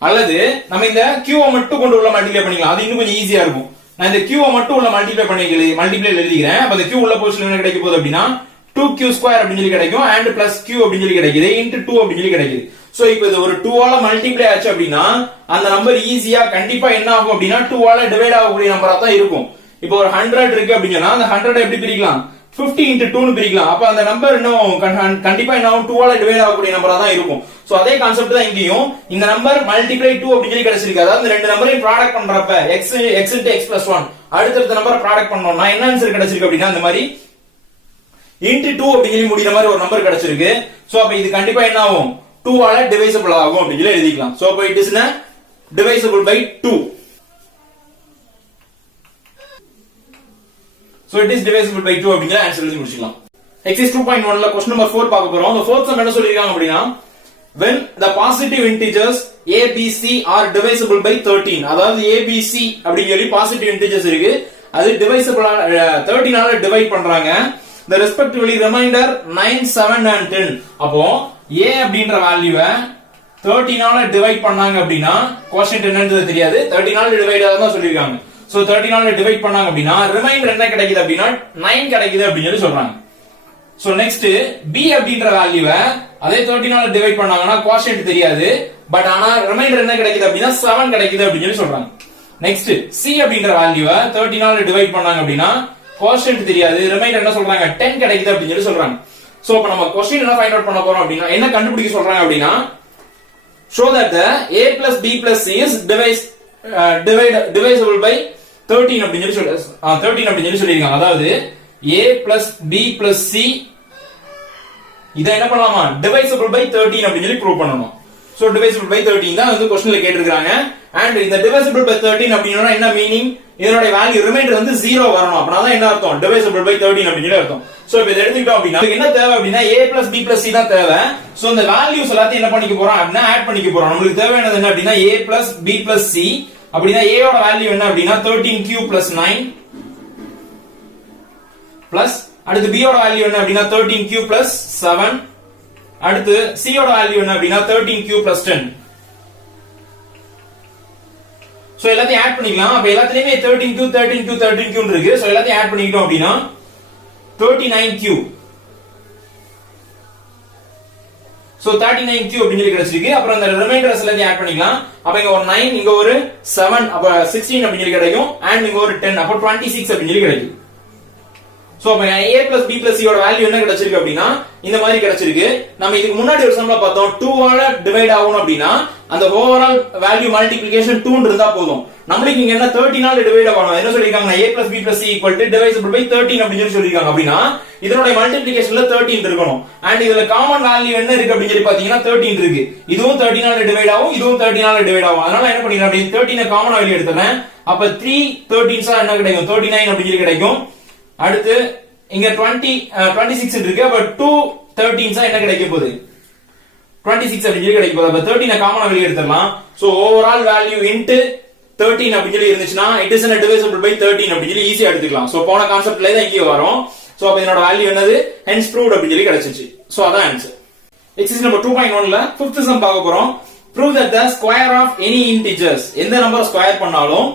அல்லது நம்ம இந்த q மட்டும் கொண்டு உள்ள மல்டிப்ளை பண்ணிக்கலாம். அது இன்னும் கொஞ்சம் ஈஸியா இருக்கும். நான் இந்த q மட்டும் உள்ள மல்டிப்ளை எழுதிக்கிறேன். அப்ப இந்த q உள்ள போர்ஷன் என்ன கிடைக்க போகுது அப்படின்னா 2q square அப்படின்னு சொல்லி கிடைக்கும் and plus q அப்படின்னு சொல்லி கிடைக்குது into 2 அப்படின்னு சொல்லி கிடைக்குது. சோ இப்போ இது ஒரு 2 ஆல மல்டிப்ளை ஆச்சு அப்படின்னா அந்த நம்பர் ஈஸியா கண்டிப்பா என்ன ஆகும் அப்படின்னா 2 ஆல டிவைட் ஆகக்கூடிய நம்பரா தான் இருக்கும். இப்போ ஒரு 100 இருக்கு அப்படின்னா அந்த 100 எப்படி பிரிக்கலாம், 50 into 2 னு பிரிக்கலாம். அப்ப அந்த நம்பர் இன்னும் கண்டிப்பா என்ன ஆகும், 2 ஆல டிவைட் ஆகக்கூடிய நம்பரா தான் இருக்கும். சோ அதே கான்செப்ட் தான் இங்கேயும். இந்த நம்பர் மல்டிப்ளை 2 அப்படின்னு சொல்லி கிடைச்சிருக்கு. அதாவது இந்த ரெண்டு நம்பரையும் ப்ராடக்ட் பண்றப்ப x into x plus 1 அடுத்த நம்பரை ப்ராடக்ட் பண்ணோம்னா என்ன ஆன்சர் கிடைச்சிருக்கு அப்படின்னா இந்த மாதிரி into 2 அப்படின்னு சொல்லி முடிகிற மாதிரி ஒரு நம்பர் கிடைச்சிருக்கு. சோ அப்ப இது கண்டிப்பா என்ன ஆகும், 2 ஆல டிவைசபிள் ஆகும் அப்படின்னு சொல்லி எழுதிக்கலாம். சோ அப்ப it is divisible by 2. So it is divisible by 2 அப்படிங்கற ஆன்சர் எழுதி முடிச்சிடலாம். Exercise 2.1 ல क्वेश्चन நம்பர் 4 பார்க்க போறோம். அந்த 4th sum என்ன சொல்லிருக்காங்க அப்படினா when the positive integers a b c are divisible by 13. அதாவது a b c அப்படிங்கற சொல்லி பாசிட்டிவ் இன்டிஜர்ஸ் இருக்கு. அது divisible 13 ஆல டிவைட் பண்றாங்க. the respectively remainder 9 7 and 10. அப்போ a அப்படிங்கற வேல்யூவை 13 ஆல டிவைட் பண்ணாங்க அப்படினா கோஷன்ட் என்னன்றது தெரியாது. 13 ஆல டிவைட் ஆகுதுன்னு சொல்லிருக்காங்க. சோ 13 ஆல டிவைட் பண்ணாங்க அப்படினா ரிமைண்டர் என்ன கிடைக்குது அப்படினா 9 கிடைக்குது அப்படினு சொல்றாங்க. சோ நெக்ஸ்ட் b அப்படிங்கற வேல்யூவை அதே 13 ஆல டிவைட் பண்ணாங்கன்னா கோஷன்ட் தெரியாது. பட் ஆனா ரிமைண்டர் என்ன கிடைக்குது அப்படினா 7 கிடைக்குது அப்படினு சொல்றாங்க. நெக்ஸ்ட் c அப்படிங்கற வேல்யூவை 13 ஆல டிவைட் பண்ணாங்க அப்படினா கோஷன்ட் தெரியாது. ரிமைண்டர் என்ன சொல்றாங்க 10 கிடைக்குது அப்படினு சொல்றாங்க. சோ அப்ப நம்ம क्वेश्चन என்ன ஃபைண்ட் அவுட் பண்ண போறோம் அப்படினா என்ன கண்டுபிடிக்க சொல்றாங்க அப்படினா show that the a plus b plus c is divisible by 13 அப்படினு சொல்லி 13 அப்படினு சொல்லிருக்காங்க. அதாவது a plus b plus c இத என்ன பண்ணலாமா divisible by 13 அப்படினு சொல்லி ப்ரூவ் பண்ணனும். சோ டிவைசிபிள் பை 13 தான் வந்து क्वेश्चनல கேட்டிருக்காங்க. அண்ட் இந்த டிவைசிபிள் பை 13 அப்படினா என்ன மீனிங்? இதனோட வேல்யூ ரிமைண்டர் வந்து 0 வரணும். அப்பனா தான் என்ன அர்த்தம்? டிவைசிபிள் பை 13 அப்படினு அர்த்தம். சோ இப்போ இத எடுத்துக்கிட்டோம் அப்படினா என்ன தேவை அப்படினா a + b + c தான் தேவை. சோ இந்த வேல்யூஸ் எல்லாத்தையும் என்ன பண்ணிக்க போறோம் அப்படினா ஆட் பண்ணிக்க போறோம். நமக்கு தேவையானது என்ன அப்படினா a + b + c. அப்படினா a யோட வேல்யூ என்ன அப்படினா 13q + 9 பிளஸ் அடுத்து b யோட வேல்யூ என்ன அப்படினா 13q + 7. அடுத்து c யோட வேல்யூ என்ன அப்படினா 13q + 10. சோ எல்லாத்தையும் ஆட் பண்ணிக்கலாம். அப்ப எல்லாத்துலயுமே 13q 13q 13q இருக்கு. சோ எல்லாத்தையும் ஆட் பண்ணிட்டோம் அப்படினா 39q. சோ 39q அப்படினு சொல்லி கிடைச்சிருக்கு. அப்புறம் அந்த ரிமைண்டர்ஸ் எல்லாத்தையும் ஆட் பண்ணிக்கலாம். அப்ப இங்க ஒரு 9, இங்க ஒரு 7, அப்ப 16 அப்படினு சொல்லி கிடைக்கும். அண்ட் இங்க ஒரு 10, அப்ப 26 அப்படினு சொல்லி கிடைக்கும். சோ அப்ப a + b + c யோட வேல்யூ என்ன கிடைச்சிருக்கு அப்படினா இந்த மாதிரி கிடைச்சிருக்கு. நம்ம இதுக்கு முன்னாடி ஒரு சம்ல பார்த்தோம் 2 ஆல டிவைட் ஆகணும் அப்படினா அந்த ஓவரால் வேல்யூ மல்டிப்ளிகேஷன் 2 ன்னு இருந்தா போதும். நமக்கு இங்க என்ன 13 ஆல டிவைட் ஆகணும். என்ன சொல்லிருக்காங்க? a + b + c divisible by 13 அப்படினு சொல்லிருக்காங்க. அப்படினா இதனுடைய மல்டிப்ளிகேஷன்ல 13 இருக்கணும். அண்ட் இதுல காமன் வேல்யூ என்ன இருக்கு அப்படினு சொல்லி பாத்தீங்கன்னா 13 இருக்கு. இதுவும் 13 ஆல டிவைட் ஆகும், இதுவும் 13 ஆல டிவைட் ஆகும். அதனால என்ன பண்ணிக்கலாம் அப்படி 13 காமன் வேல்யூ எடுத்துறேன். அப்ப 3 13s என்ன கிடைக்கும்? 39 அப்படினு சொல்லி கிடைக்கும். அடுத்து இங்க 26 இருக்கு. அப்ப 2 13s என்ன கிடைக்க போகுது? 26 அப்படி சொல்லி கிடைக்க போகுது. அப்ப 13 காமனா வெளிய எடுத்துறலாம். சோ ஓவரால் வேல்யூ இன்டு 13 அப்படி சொல்லி இருந்துச்சுனா இட் இஸ் divisible by 13 அப்படி சொல்லி ஈஸியா எடுத்துக்கலாம். சோ போன கான்செப்ட்ல தான் இங்க வரும். சோ அப்ப இதனோட வேல்யூ என்னது? hence proved அப்படி சொல்லி கிடைச்சிச்சு. சோ அதான் ஆன்சர். எக்ஸர்சைஸ் நம்பர் 2.1ல 5th சம் பார்க்க போறோம். prove that the square of any integers எந்த நம்பர் ஸ்கொயர் பண்ணாலும்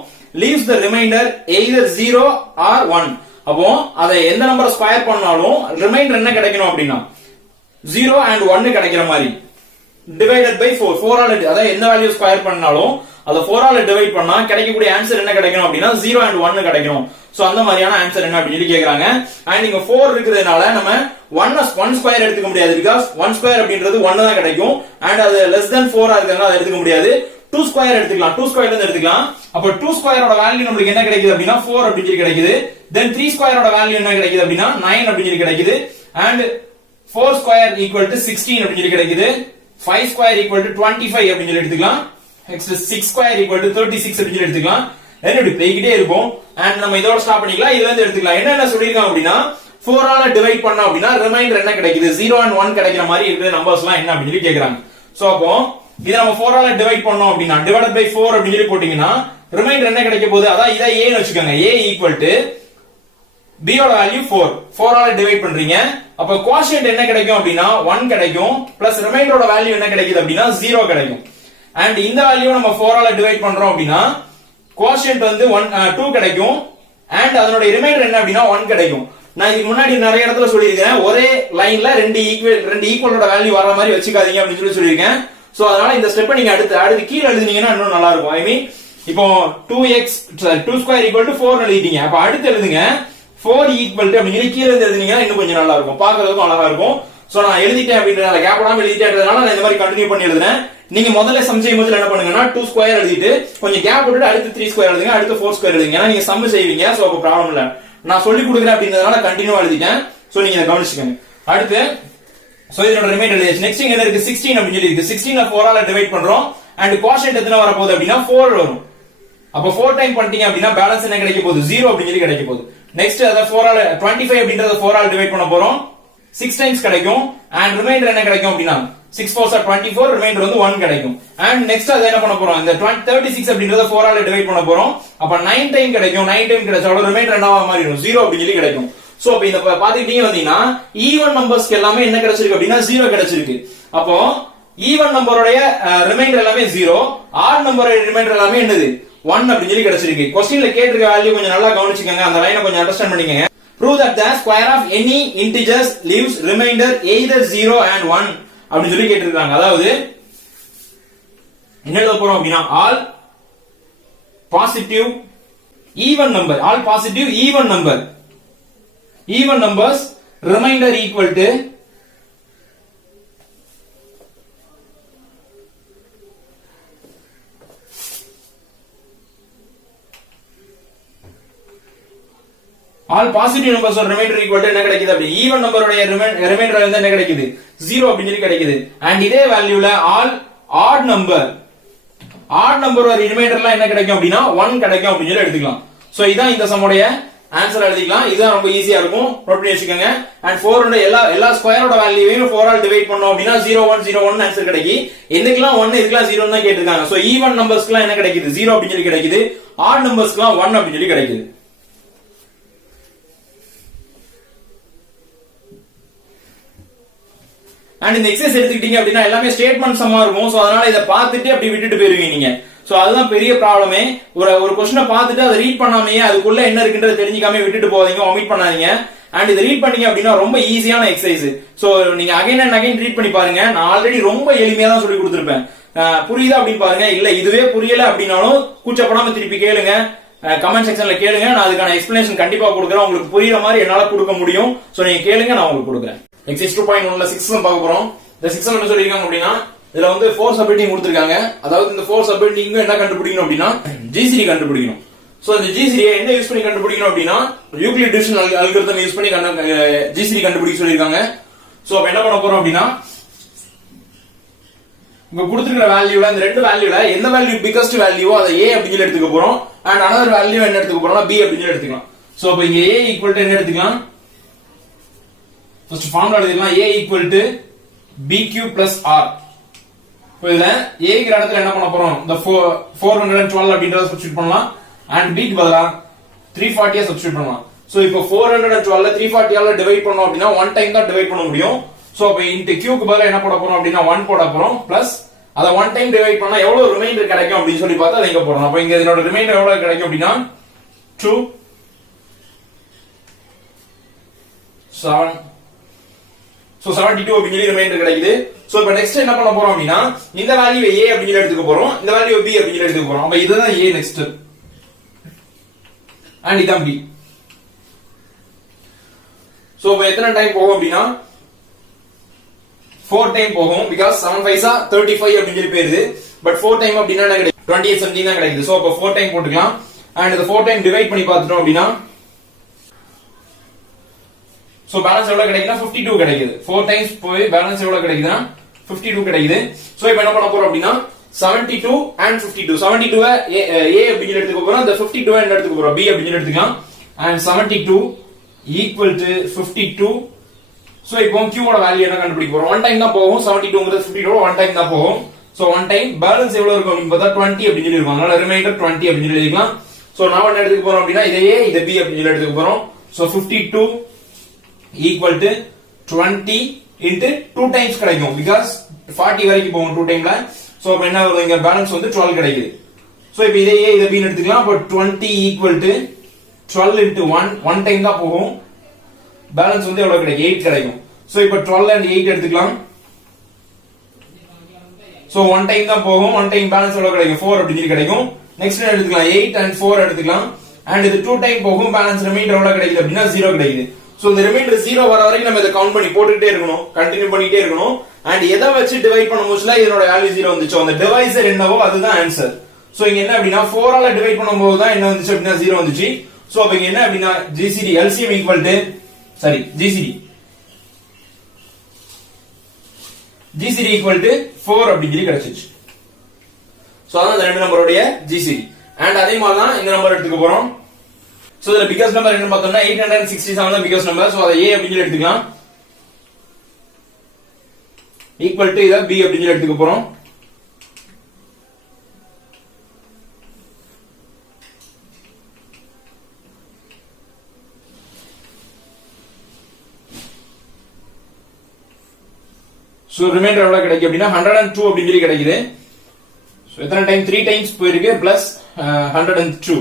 leaves the remainder either 0 or 1. அப்போ அதை எந்த நம்பர் ஸ்கொயர் பண்ணாலும் ரிமைண்டர் என்ன கிடைக்கணும் அப்படினா 0 and 1 கிடைக்கிற மாதிரி டிவைடட் பை 4. 4 ஆல அதாவது எந்த வேல்யூ ஸ்கொயர் பண்ணாலும் அத 4 ஆல டிவைட் பண்ணா கிடைக்கக்கூடிய ஆன்சர் என்ன கிடைக்கணும் அப்படினா 0 and 1 கிடைக்கணும். சோ அந்த மாதிரியான ஆன்சர் என்ன அப்படி சொல்லி கேக்குறாங்க. அண்ட் இங்க 4 இருக்குறதுனால நம்ம 1 ஸ்கொயர் எடுத்துக்க முடியாது. பிகாஸ் 1 ஸ்கொயர் அப்படின்றது 1 தான் கிடைக்கும். அண்ட் அது less than 4 ஆ இருக்கறதுனால அதை எடுத்துக்க முடியாது. 2 ஸ்கொயர் எடுத்துக்கலாம். 2 ஸ்கொயர்ல இருந்து எடுத்துக்கலாம். அப்ப 2 ஸ்கொயரோட வேல்யூ நமக்கு என்ன கிடைக்குது அப்படினா 4 அப்படி சொல்லி கிடைக்குது. then 3 ஸ்கொயரோட வேல்யூ என்ன கிடைக்குது அப்படினா 9 அப்படி சொல்லி கிடைக்குது. and 4 ஸ்கொயர் = 16 அப்படி சொல்லி கிடைக்குது. 5 ஸ்கொயர் = 25 அப்படி சொல்லி எடுத்துக்கலாம். next 6 ஸ்கொயர் = 36 அப்படி சொல்லி எடுத்துக்கலாம். then இப்படி போயிட்டே இருக்கும். and நம்ம இதோட ஸ்டாப் பண்ணிக்கலாம். இதுல இருந்து எடுத்துக்கலாம். என்ன சொல்லிருக்காங்க அப்படினா 4 ஆல டிவைட் பண்ணா அப்படினா ரிமைண்டர் என்ன கிடைக்குது? 0 and 1 கிடைக்கிற மாதிரி இருக்கிற நம்பர்ஸ்லாம் என்ன அப்படி சொல்லி கேக்குறாங்க. சோ அப்போ இத நம்ம 4 ஆல டிவைட் பண்ணோம் அப்படினா டிவைடட் பை 4 அப்படி சொல்லி போடிங்கனா ரிமைண்டர் என்ன கிடைக்க போகுது? அதான் இத a ன்னு வெச்சுக்கோங்க. a b யோட வேல்யூ 4. 4 ஆல டிவைட் பண்றீங்க. அப்ப கோஷியன்ட் என்ன கிடைக்கும் அப்படினா 1 கிடைக்கும். பிளஸ் ரிமைண்டரோட வேல்யூ என்ன கிடைக்குது அப்படினா 0 கிடைக்கும். அண்ட் இந்த வேல்யூ நம்ம 4 ஆல டிவைட் பண்றோம் அப்படினா கோஷியன்ட் வந்து 2 கிடைக்கும். அண்ட் அதனுடைய ரிமைண்டர் என்ன அப்படினா 1 கிடைக்கும். நான் இதுக்கு முன்னாடி நிறைய இடத்துல சொல்லியிருக்கேன் ஒரே லைன்ல ரெண்டு ஈக்குவலோட வேல்யூ வர மாதிரி வச்சுக்காதீங்க அப்படின்னு சொல்லியிருக்கேன். சோ அதனால இந்த ஸ்டெப்பை நீங்க அடுத்து கீழ எழுதுனீங்கன்னா இன்னும் நல்லா இருக்கும். ஐ மீன் இப்போ 2 ஸ்கொயர் = 4 எழுதிட்டீங்க. அப்ப அடுத்து எழுதுங்க 4 = அப்படிங்கிற கீழ இருந்து எழுதுனீங்கன்னா இன்னும் கொஞ்சம் நல்லா இருக்கும், பார்க்கிறதுக்கும் அழகா இருக்கும். சோ நான் எழுதிட்டேன் அப்படின்றதால கேப் விடாம எழுதிட்டேன்றதால நான் இந்த மாதிரி கண்டினியூ பண்ணி எழுதுறேன். நீங்க முதல்ல சம் செய்யும்போது என்ன பண்ணுங்கன்னா 2 ஸ்கொயர் எழுதிட்டு கொஞ்சம் கேப் விட்டுட்டு அடுத்து 3 ஸ்கொயர் எழுதுங்க, அடுத்து 4 ஸ்கொயர் எழுதுங்க. ஏன்னா நீங்க சம் செய்வீங்க. சோ அப்ப ப்ராப்ளம் இல்ல. நான் சொல்லி கொடுக்குறேன் அப்படின்றதால கண்டினியூ எழுதிட்டேன். சோ நீங்க இத கவனிச்சுக்கங்க. அடுத்து சோ இதோட ரிமைண்டர் எழுதியாச்சு. நெக்ஸ்ட் என்ன இருக்கு? 16 அப்படி சொல்லி இருக்கு. 16 4 ஆல டிவைட் பண்றோம். அண்ட் கோஷியன்ட் எத்தனை வர போகுது அப்படினா 4 வரும். அப்ப 4 டைம் பண்ணிட்டீங்க அப்படினா பேலன்ஸ் என்ன கிடைக்க போகுது? 0 அப்படி சொல்லி கிடைக்க போகுது. நெக்ஸ்ட் அத 4 ஆல 25 அப்படிங்கறத 4 ஆல டிவைட் பண்ண போறோம். 6 டைம்ஸ் கிடைக்கும். அண்ட் ரிமைண்டர் என்ன கிடைக்கும் அப்படினா 6 4s are 24, ரிமைண்டர் வந்து 1 கிடைக்கும். அண்ட் நெக்ஸ்ட் அத என்ன பண்ண போறோம்? இந்த 36 அப்படிங்கறத 4 ஆல டிவைட் பண்ண போறோம். அப்ப 9 டைம் கிடைக்கும். 9 டைம் கிடைச்சாலும் ரிமைண்டர் என்னவா மாறிடும்? 0 அப்படி சொல்லி கிடைக்கும். சோ அப்ப இந்த பாத்துக்கிட்டீங்க வந்தீங்கன்னா ஈவன் நம்பர்ஸ்க்கு எல்லாமே என்ன கிடைச்சிருக்கு அப்படினா 0 கிடைச்சிருக்கு. அப்போ ஈவன் நம்பரோட ரிமைண்டர் எல்லாமே 0, ஆட் நம்பரோட ரிமைண்டர் எல்லாமே என்னது? 1 அப்படி சொல்லி கிடைச்சிருக்கு. क्वेश्चनல கேட்டிருக்க வேல்யூ கொஞ்சம் நல்லா கவனிச்சுக்கங்க. அந்த லைனை கொஞ்சம் அண்டர்ஸ்டாண்ட் பண்ணிக்கங்க. prove that the square of any integers leaves remainder either 0 and 1 அப்படி சொல்லி கேட்டிருக்காங்க. அதாவது என்ன எழுத போறோம் அப்படினா all positive even number, all positive even numbers remainder equal to all positive numbers or remainder equal to என்ன கிடைக்குது? அப்படி ஈவன் நம்பரோட ரிமைண்டர் வந்து என்ன கிடைக்குது? 0 அப்படி சொல்லி கிடைக்குது. அண்ட் இதே வேல்யூல all ஆட் நம்பர் ஒரு ரிமைண்டர்லாம் என்ன கிடைக்கும் அப்படின்னா 1 கிடைக்கும் அப்படின்னு சொல்லி எடுத்துக்கலாம். சோ இதான் இந்த சம்முடைய ஆன்சர் எழுதிக்கலாம். இதுதான் ரொம்ப ஈஸியா இருக்கும், நோட் பண்ணி வச்சுக்கோங்க. அண்ட் 4 எல்லா ஸ்கொயரோட வேல்யூவையும் 4 ஆல் டிவைட் பண்ணோம் அப்படின்னா 0 1 ஆன்சர் கிடைக்கும். எதுக்கெல்லாம் 1 இதுக்கெல்லாம் 0 தான் கேட்டிருக்காங்க. சோ ஈவன் நம்பர்ஸ்க்குலாம் என்ன கிடைக்குது 0 அப்படின்னு சொல்லி கிடைக்குது. ஆட் நம்பர்ஸ்க்குலாம் 1 அப்படின்னு சொல்லி கிடைக்குது. அண்ட் இந்த எக்ஸசைஸ் எடுத்துக்கிட்டீங்க அப்படின்னா எல்லாமே ஸ்டேட்மெண்ட் சம்மா இருக்கும். சோ அதனால இதை பார்த்துட்டு அப்படி விட்டுட்டு போயிருவீங்க நீங்க. சோ அதுதான் பெரிய ப்ராப்ளமே. ஒரு கொஸ்டினை பார்த்துட்டு அதை ரீட் பண்ணாமையே அதுக்குள்ள என்ன இருக்குன்றது தெரிஞ்சுக்காம விட்டுட்டு போவீங்க, ஒமிட் பண்ணாதீங்க. அண்ட் இதை ரீட் பண்ணீங்க அப்படின்னா ரொம்ப ஈஸியான எக்ஸசைஸ். சோ நீங்க அகைன் அண்ட் அகைன் ரீட் பண்ணி பாருங்க. நான் ஆல்ரெடி ரொம்ப எளிமையா தான் சொல்லி கொடுத்திருப்பேன். புரியுதா அப்படின்னு பாருங்க. இல்ல இதுவே புரியல அப்படின்னாலும் கூச்சப்படாம திருப்பி கேளுங்க, கமெண்ட் செக்ஷன்ல கேளுங்க. நான் அதுக்கான எக்ஸ்பிளனேஷன் கண்டிப்பா கொடுக்குறேன். உங்களுக்கு புரியுற மாதிரி என்னால கொடுக்க முடியும். சோ நீங்க கேளுங்க, நான் உங்களுக்கு கொடுக்குறேன். எக்ஸைஸ் 2.1ல 6 சம் பார்க்க போறோம். இந்த 6 சம் என்ன சொல்லிருக்காங்க அப்படின்னா, இதுல வந்து 4 சப்ஹெட்டிங் கொடுத்திருக்காங்க. அதாவது இந்த 4 சப்ஹெட்டிங் என்ன கண்டுபிடிக்கணும் அப்படின்னா ஜிசிடி கண்டுபிடிக்கணும். சோ இந்த ஜிசிடியை என்ன யூஸ் பண்ணி கண்டுபிடிக்கணும் அப்படின்னா யூக்ளிட் டிவிஷன் அல்காரிதம் யூஸ் பண்ணி ஜிசிடி கண்டுபிடிக்க சொல்லிருக்காங்க. சோ அப்ப என்ன பண்ண போறோம் அப்படின்னா, இங்க கொடுத்திருக்கிற வேல்யூல இந்த ரெண்டு வேல்யூல எந்த வேல்யூ பிகஸ்ட் வேல்யூவோ அதை a அப்படின்னு சொல்லி எடுத்துக்க போறோம். அண்ட் அனதர் வேல்யூ என்ன எடுத்துக்க போறோம்னா b அப்படின்னு சொல்லி எடுத்துக்கலாம். சோ அப்ப இங்க a ஈக்குவல் டு என்ன எடுத்துக்கலாம், ஃபர்ஸ்ட் ஃபார்முலா எழுதிடலாம். a equal to bq plus r. இப்போ இதுல a ங்கிற இடத்துல என்ன பண்ண போறோம், இந்த 412 அப்படின்றத சப்ஸ்டிட்யூட் பண்ணலாம். அண்ட் b க்கு பதிலா 340 சப்ஸ்டிட்யூட் பண்ணலாம். சோ இப்போ 412 340 ஆல டிவைட் பண்ணோம் அப்படின்னா 1 டைம் தான் டிவைட் பண்ண முடியும். சோ அப்ப இன்டு q க்கு பதிலா என்ன போட போறோம் அப்படின்னா 1 போட போறோம். பிளஸ் அத 1 டைம் டிவைட் பண்ணா எவ்வளவு ரிமைண்டர் கிடைக்கும் அப்படின்னு சொல்லி பார்த்தா அதை எங்க போறோம். அப்ப இங்க இதோட ரிமைண்டர் எவ்வளவு கிடைக்கும் அப்படின்னா 2 7. சோ 72 அப்படின்னு சொல்லி ரிமைண்டர் கிடைக்குது. சோ இப்போ நெக்ஸ்ட் என்ன பண்ண போறோம் அப்படின்னா இந்த வேல்யூ a அப்படின்னு சொல்லி எடுத்துக்க போறோம், இந்த வேல்யூ b அப்படின்னு சொல்லி எடுத்துக்க போறோம். அப்ப இதுதான் a நெக்ஸ்ட் அண்ட் இதான் b. சோ இப்போ எத்தனை டைம் போகும் அப்படின்னா 4 டைம் போகும். பிகாஸ் 7 5 35 அப்படின்னு சொல்லி போயிருது. பட் 4 டைம் அப்படின்னா என்ன கிடைக்கும், 28 17 தான் கிடைக்குது. சோ அப்ப 4 டைம் போட்டுக்கலாம். அண்ட் இந்த 4 டைம் டிவைட் பண்ணி பார்த்துட்டோம் அப்படின்னா சோ பேலன்ஸ் எவ்வளவு கிடைக்குதுன்னா 52 கிடைக்குது. 4 டைம்ஸ் போய் பேலன்ஸ் எவ்வளவு கிடைக்குதுன்னா 52 கிடைக்குது. சோ இப்போ என்ன பண்ண போறோம் அப்படின்னா 72 and 52. 72 a அப்படின்னு எடுத்துக்க போறோம், அந்த 52 என்ன எடுத்துக்க போறோம் b அப்படின்னு எடுத்துக்கலாம். and 72 equal to 52. சோ இப்போ q ஓட வேல்யூ என்ன கண்டுபிடிக்க போறோம், 1 டைம் தான் போகும். 72ங்கிறது 52 1 டைம் தான் போகும். சோ 1 டைம் பேலன்ஸ் எவ்வளவு இருக்கும் அப்படின்னு பார்த்தா 20 அப்படின்னு சொல்லி இருக்கும். அதனால ரிமைண்டர் 20 அப்படின்னு சொல்லி எழுதிக்கலாம். சோ நான் என்ன எடுத்துக்க போறோம் அப்படின்னா இதையே இத b அப்படின்னு சொல்லி எடுத்துக்க போறோம். So 52 equal to 20 into 2 times கிடைக்கும். பிகாஸ் 40 வரைக்கும் போகும் 2 டைம்ல. சோ அப்ப என்ன வருது, இங்க பேலன்ஸ் வந்து 12 கிடைக்குது. சோ இப்போ இதை a இத b ன்னு எடுத்துக்கலாம். அப்ப 20 equal to 12 into 1 டைம் தான் போகும். பேலன்ஸ் வந்து எவ்வளவு கிடைக்கும் 8 கிடைக்கும். சோ இப்போ 12 and 8 எடுத்துக்கலாம். சோ 1 டைம் தான் போகும், 1 டைம் பேலன்ஸ் எவ்வளவு கிடைக்கும் 4 அப்படின்னு கிடைக்கும். நெக்ஸ்ட் எடுத்துக்கலாம் 8 and 4 எடுத்துக்கலாம். அண்ட் இது 2 டைம் போகும், பேலன்ஸ் ரிமைண்டர் எவ்வளவு கிடைக்குது அப்படின்னா 0 கிடைக்குது. சோ இந்த ரிமைண்டர் 0 வர வரைக்கும் நம்ம இத கவுண்ட் பண்ணி போட்டுட்டே இருக்கணும், கண்டினியூ பண்ணிட்டே இருக்கணும். அண்ட் எதை வச்சு டிவைட் பண்ணும்போதுல இதோட வேல்யூ 0 வந்துச்சு, அந்த டிவைசர் என்னவோ அதுதான் ஆன்சர். சோ இங்க என்ன அப்படின்னா 4 ஆல டிவைட் பண்ணும்போது தான் என்ன வந்துச்சு அப்படின்னா 0 வந்துச்சு. சோ அப்ப இங்க என்ன அப்படின்னா GCD LCM equal to GCD equal to 4 அப்படின்னு சொல்லி கிடைச்சிச்சு. சோ அதான் இந்த ரெண்டு நம்பரோட GCD. அண்ட் அதே மாதிரி தான் இந்த நம்பர் எடுத்துக்க போறோம். சோ இதுல பிகஸ்ட் நம்பர் என்ன பார்த்தோம்னா 867 தான் பிகஸ்ட் நம்பர். சோ அதை a அப்படின்னு சொல்லி எடுத்துக்கலாம். ஈக்குவல் டு இத b அப்படின்னு சொல்லி எடுத்துக்க போறோம். சோ ரிமைண்டர் எவ்வளவு கிடைக்கும் அப்படின்னா 102 அப்படின்னு சொல்லி கிடைக்குது. சோ எத்தனை டைம் 3 டைம்ஸ் போயிருக்கு பிளஸ் 102.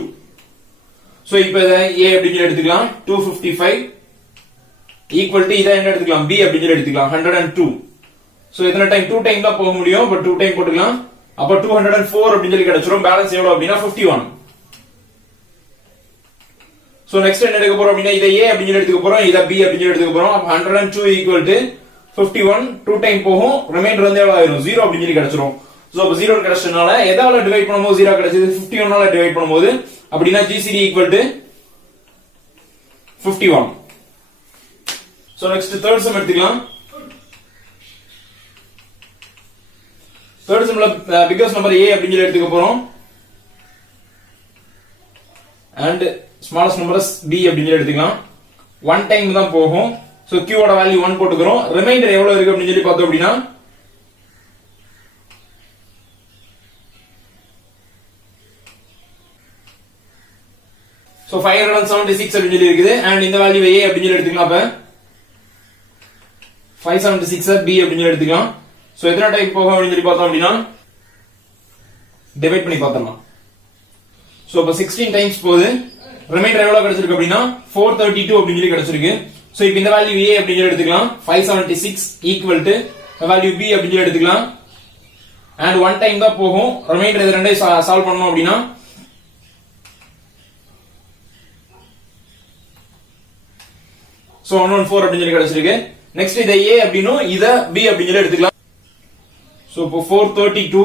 சோ இப்போ இத a அப்படின்னு சொல்லி எடுத்துக்கலாம். 255 ஈக்குவல் டு இத என்ன எடுத்துக்கலாம் b அப்படின்னு சொல்லி எடுத்துக்கலாம் 102. சோ எத்தனை டைம் 2 டைம் தான் போக முடியும், பட் 2 டைம் போட்டுக்கலாம். அப்ப 204 அப்படின்னு சொல்லி கிடைச்சிரும். பேலன்ஸ் எவ்வளவு அப்படின்னா 51. சோ நெக்ஸ்ட் என்ன எடுக்க போறோம் அப்படின்னா இத a அப்படின்னு சொல்லி எடுத்துக்க போறோம், இத b அப்படின்னு சொல்லி எடுத்துக்க போறோம். 102 ஈக்குவல் டு 51. 2 டைம் போகும், ரிமைண்டர் வந்து எவ்வளவு ஆயிரும் 0 அப்படின்னு சொல்லி கிடைச்சிரும். சோ அப்ப 0 கிடைச்சதுனால எதால டிவைட் பண்ணும்போது 0 கிடைச்சது, 51 ஆல டிவைட் பண்ணும்போது அப்படினா GCD equal to 51. So next third sum எடுத்துக்கலாம். தேர்ட் சம்ல பிக்கஸ்ட் நம்பர் a அப்படின்னு சொல்லி எடுத்துக்க போறோம் அண்ட் ஸ்மாலஸ்ட் நம்பர் b அப்படின்னு சொல்லி எடுத்துக்கலாம். ஒன் டைம் தான் போகும். சோ q ஓட வேல்யூ 1 போட்டுக்கிறோம். ரிமைண்டர் எவ்வளவு இருக்கு அப்படின்னு சொல்லி பார்த்தோம் அப்படின்னா சோ 576 அப்படின்னு சொல்லி இருக்குது. அண்ட் இந்த வேல்யூ a அப்படின்னு சொல்லி எடுத்துக்கலாம். அப்ப 576 b அப்படின்னு சொல்லி எடுத்துக்கலாம். சோ எத்தனை டைம் போகும் அப்படின்னு சொல்லி பார்த்தோம் அப்படின்னா டிவைட் பண்ணி பார்த்தோம்னா சோ அப்ப 16 டைம்ஸ் போகுது. ரிமைண்டர் எவ்வளவு கிடைச்சிருக்கு அப்படின்னா 432 அப்படின்னு சொல்லி கிடைச்சிருக்கு. சோ இப்போ இந்த வேல்யூ a அப்படின்னு சொல்லி எடுத்துக்கலாம். 576 ஈக்குவல் டு வேல்யூ b அப்படின்னு சொல்லி எடுத்துக்கலாம். அண்ட் ஒன் டைம் தான் போகும். ரிமைண்டர் இது ரெண்டையும் சால்வ் பண்ணணும் அப்படின்னா சோ 114 அப்படின்னு சொல்லி கிடைச்சிருக்கு. நெக்ஸ்ட் இத a அப்படினும் இத b அப்படின்னு சொல்லி எடுத்துக்கலாம். சோ இப்போ 432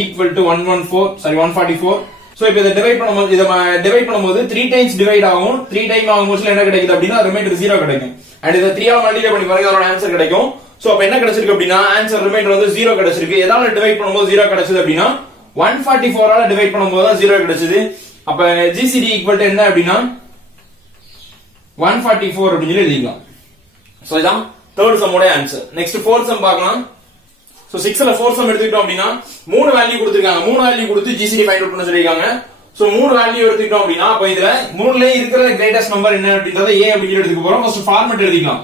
ஈக்குவல் டு 144. சோ இப்போ இத டிவைட் பண்ணும்போது 3 டைம்ஸ் டிவைட் ஆகும். 3 டைம் ஆகும்போது என்ன கிடைக்குது அப்படினா ரிமைண்டர் 0 கிடைக்கும். அண்ட் இத 3 ஆல மல்டிப்ளை பண்ணி பாருங்க அதோட ஆன்சர் கிடைக்கும். சோ அப்ப என்ன கிடைச்சிருக்கு அப்படினா ஆன்சர் ரிமைண்டர் வந்து 0 கிடைச்சிருக்கு. எதால டிவைட் பண்ணும்போது 0 கிடைச்சது அப்படினா 144 ஆல டிவைட் பண்ணும்போது தான் 0 கிடைச்சது. அப்ப GCD ஈக்குவல் டு என்ன அப்படினா 144 அப்படின்னு சொல்லி எழுதிக்கலாம். சோ இதான் தேர்ட் சம்மோட ஆன்சர். நெக்ஸ்ட் ஃபோர்த் சம் பார்க்கலாம். சோ 6ல ஃபோர்த் சம் எடுத்துக்கிட்டோம் அப்படின்னா மூணு வேல்யூ கொடுத்திருக்காங்க. மூணு வேல்யூ கொடுத்து GCD ஃபைண்ட் அவுட் பண்ண சொல்லிருக்காங்க. சோ மூணு வேல்யூ எடுத்துக்கிட்டோம் அப்படின்னா அப்ப இதுல மூணுல இருக்கிற கிரேட்டஸ்ட் நம்பர் என்ன அப்படின்றத a அப்படின்னு எடுத்துக்க போறோம். ஃபர்ஸ்ட் ஃபார்மட் எழுதிக்கலாம்.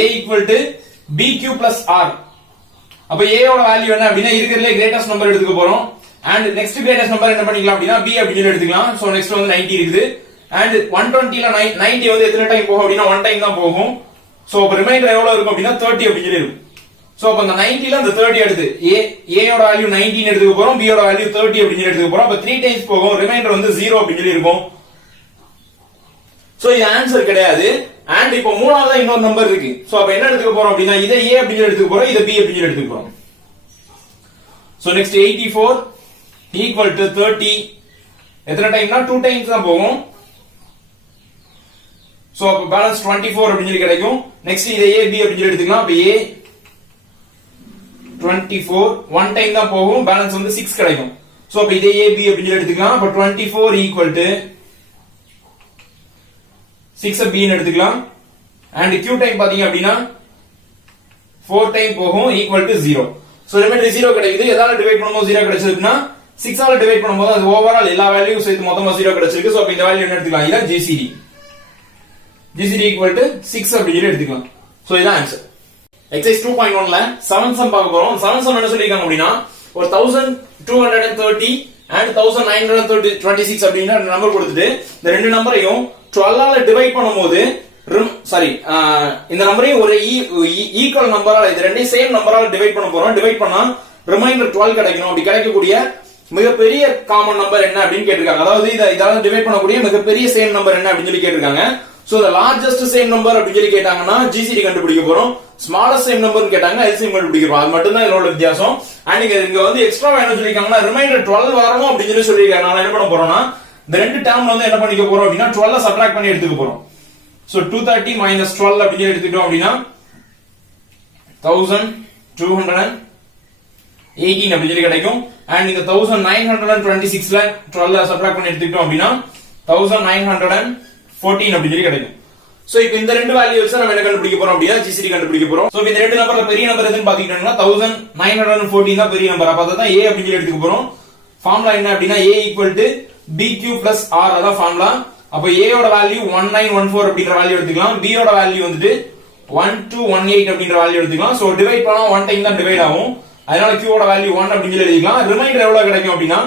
a equal to bq plus r. அப்ப a ஓட வேல்யூ என்ன அப்படின்னா இருக்கிறதுல கிரேட்டஸ்ட் நம்பர் எடுத்துக்க போறோம். அண்ட் நெக்ஸ்ட் கிரேட்டஸ்ட் நம்பர் என்ன பண்ணிக்கலாம் அப்படின்னா b அப்படின்னு எடுத்துக்கலாம். சோ நெக்ஸ்ட் வந்து 90 இருக்குது. அண்ட் 120 ல 90 வந்து எத்தனை டைம் போகும் அப்படின்னா ஒன் டைம் தான் போகும். சோ அப்ப ரிமைண்டர் எவ்வளவு இருக்கும் அப்படின்னா 30 அப்படின்னு சொல்லி இருக்கும். சோ அப்ப அந்த 90 ல அந்த 30 எடுத்து a ஓட வேல்யூ 19 எடுத்துக்க போறோம், b ஓட வேல்யூ 30 அப்படின்னு சொல்லி எடுத்துக்க போறோம். அப்ப 3 டைம்ஸ் போகும். ரிமைண்டர் வந்து 0 அப்படின்னு சொல்லி இருக்கும். சோ இது ஆன்சர் கிடையாது. அண்ட் இப்போ மூணாவதா இன்னொரு நம்பர் இருக்கு. சோ அப்ப என்ன எடுத்துக்க போறோம் அப்படின்னா இத a அப்படின்னு சொல்லி எடுத்துக்க போறோம், இத b அப்படின்னு சொல்லி எடுத்துக்க போறோம். சோ நெக்ஸ்ட் 84 ஈக்குவல் டு 30 எத்தனை டைம்னா 2 டைம்ஸ் தான் போகும். சோ அப்ப பேலன்ஸ் 24 அப்படின்னு சொல்லி கிடைக்கும். நெக்ஸ்ட் இத a b அப்படின்னு சொல்லி எடுத்துக்கலாம். அப்ப a 24 ஒன் டைம் தான் போகும். பேலன்ஸ் வந்து 6 கிடைக்கும். சோ அப்ப இத a b அப்படின்னு சொல்லி எடுத்துக்கலாம். அப்ப 24 ஈக்குவல் டு 6 b ன்னு எடுத்துக்கலாம். அண்ட் q டைம் பாத்தீங்க அப்படின்னா 4 டைம் போகும் ஈக்குவல் டு 0. சோ ரிமைண்டர் 0 கிடைக்குது. எதால டிவைட் பண்ணும்போது 0 கிடைச்சதுன்னா 6 ஆல டிவைட் பண்ணும்போது அது ஓவரால் எல்லா வேல்யூவும் சேர்த்து மொத்தமா 0 கிடைச்சிருக்கு. சோ அப்ப இந்த வேல்யூ என்ன எடுத்துக்கலாம்? இதான் GCD. GCD equal to 6 அப்படி சொல்லி எடுத்துக்கலாம். சோ இதான் ஆன்சர். எக்ஸசைஸ் 2.1ல 7 சம் பார்க்க போறோம். 7 சம் என்ன சொல்லிருக்காங்க அப்படின்னா ஒரு 1230 and 1926 அப்படிங்கிற நம்பர் கொடுத்துட்டு இந்த ரெண்டு நம்பரையும் 12 ஆல டிவைட் பண்ணும்போது இந்த நம்பரையும் ஒரு ஈக்குவல் நம்பரால இது ரெண்டையும் சேம் நம்பரால டிவைட் பண்ண போறோம். டிவைட் பண்ணா ரிமைண்டர் 12 கிடைக்கணும். அப்படி கிடைக்கக்கூடிய மிகப்பெரிய காமன் நம்பர் என்ன அப்படின்னு கேட்டிருக்காங்க. அதாவது இதால டிவைட் பண்ணக்கூடிய மிகப்பெரிய சேம் நம்பர் என்ன அப்படின்னு சொல்லி கேட்டிருக்காங்க. So the largest same number அப்படி சொல்லி கேட்டாங்கன்னா GCD கண்டுபிடிக்க போறோம். smallest same number கேட்டாங்க LCM கண்டுபிடிக்க போறோம். அது மட்டும் தான் இதோட வித்தியாசம். அண்ட் இங்க வந்து எக்ஸ்ட்ரா என்ன சொல்லிருக்காங்கன்னா ரிமைண்டர் 12 வரணும் அப்படி சொல்லி சொல்லிருக்காங்க. நான் என்ன பண்ண போறோம்னா இந்த ரெண்டு டேர்ம்ல வந்து என்ன பண்ணிக்க போறோம் அப்படின்னா 12 சப்ட்ராக்ட் பண்ணி எடுத்துக்க போறோம். சோ 230 minus 12 அப்படி சொல்லி எடுத்துக்கிட்டோம் அப்படின்னா 1218 அப்படி சொல்லி கிடைக்கும். அண்ட் இங்க 1926ல 12 சப்ட்ராக்ட் பண்ணி எடுத்துக்கிட்டோம் அப்படின்னா 1914 அப்படி சொல்லி கிடைக்கும். சோ இப்போ இந்த ரெண்டு வேல்யூ வச்சு நம்ம என்ன கண்டுபிடிக்க போறோம் அப்படினா GCD கண்டுபிடிக்க போறோம். சோ இந்த ரெண்டு நம்பர்ல பெரிய நம்பர் எதுன்னு பாத்தீங்கன்னா 1914 தான் பெரிய நம்பர். அப்ப அதான் a அப்படி சொல்லி எடுத்துக்க போறோம். ஃபார்முலா என்ன அப்படினா a bq plus r அதான் ஃபார்முலா. அப்ப a ஓட வேல்யூ 1914 அப்படிங்கற வேல்யூ எடுத்துக்கலாம். b ஓட வேல்யூ வந்துட்டு 1218 அப்படிங்கற வேல்யூ எடுத்துக்கலாம். சோ டிவைட் பண்ணா 1 டைம் தான் டிவைட் ஆகும். அதனால q ஓட வேல்யூ 1 அப்படி சொல்லி எழுதிக்கலாம். ரிமைண்டர் எவ்வளவு கிடைக்கும் அப்படினா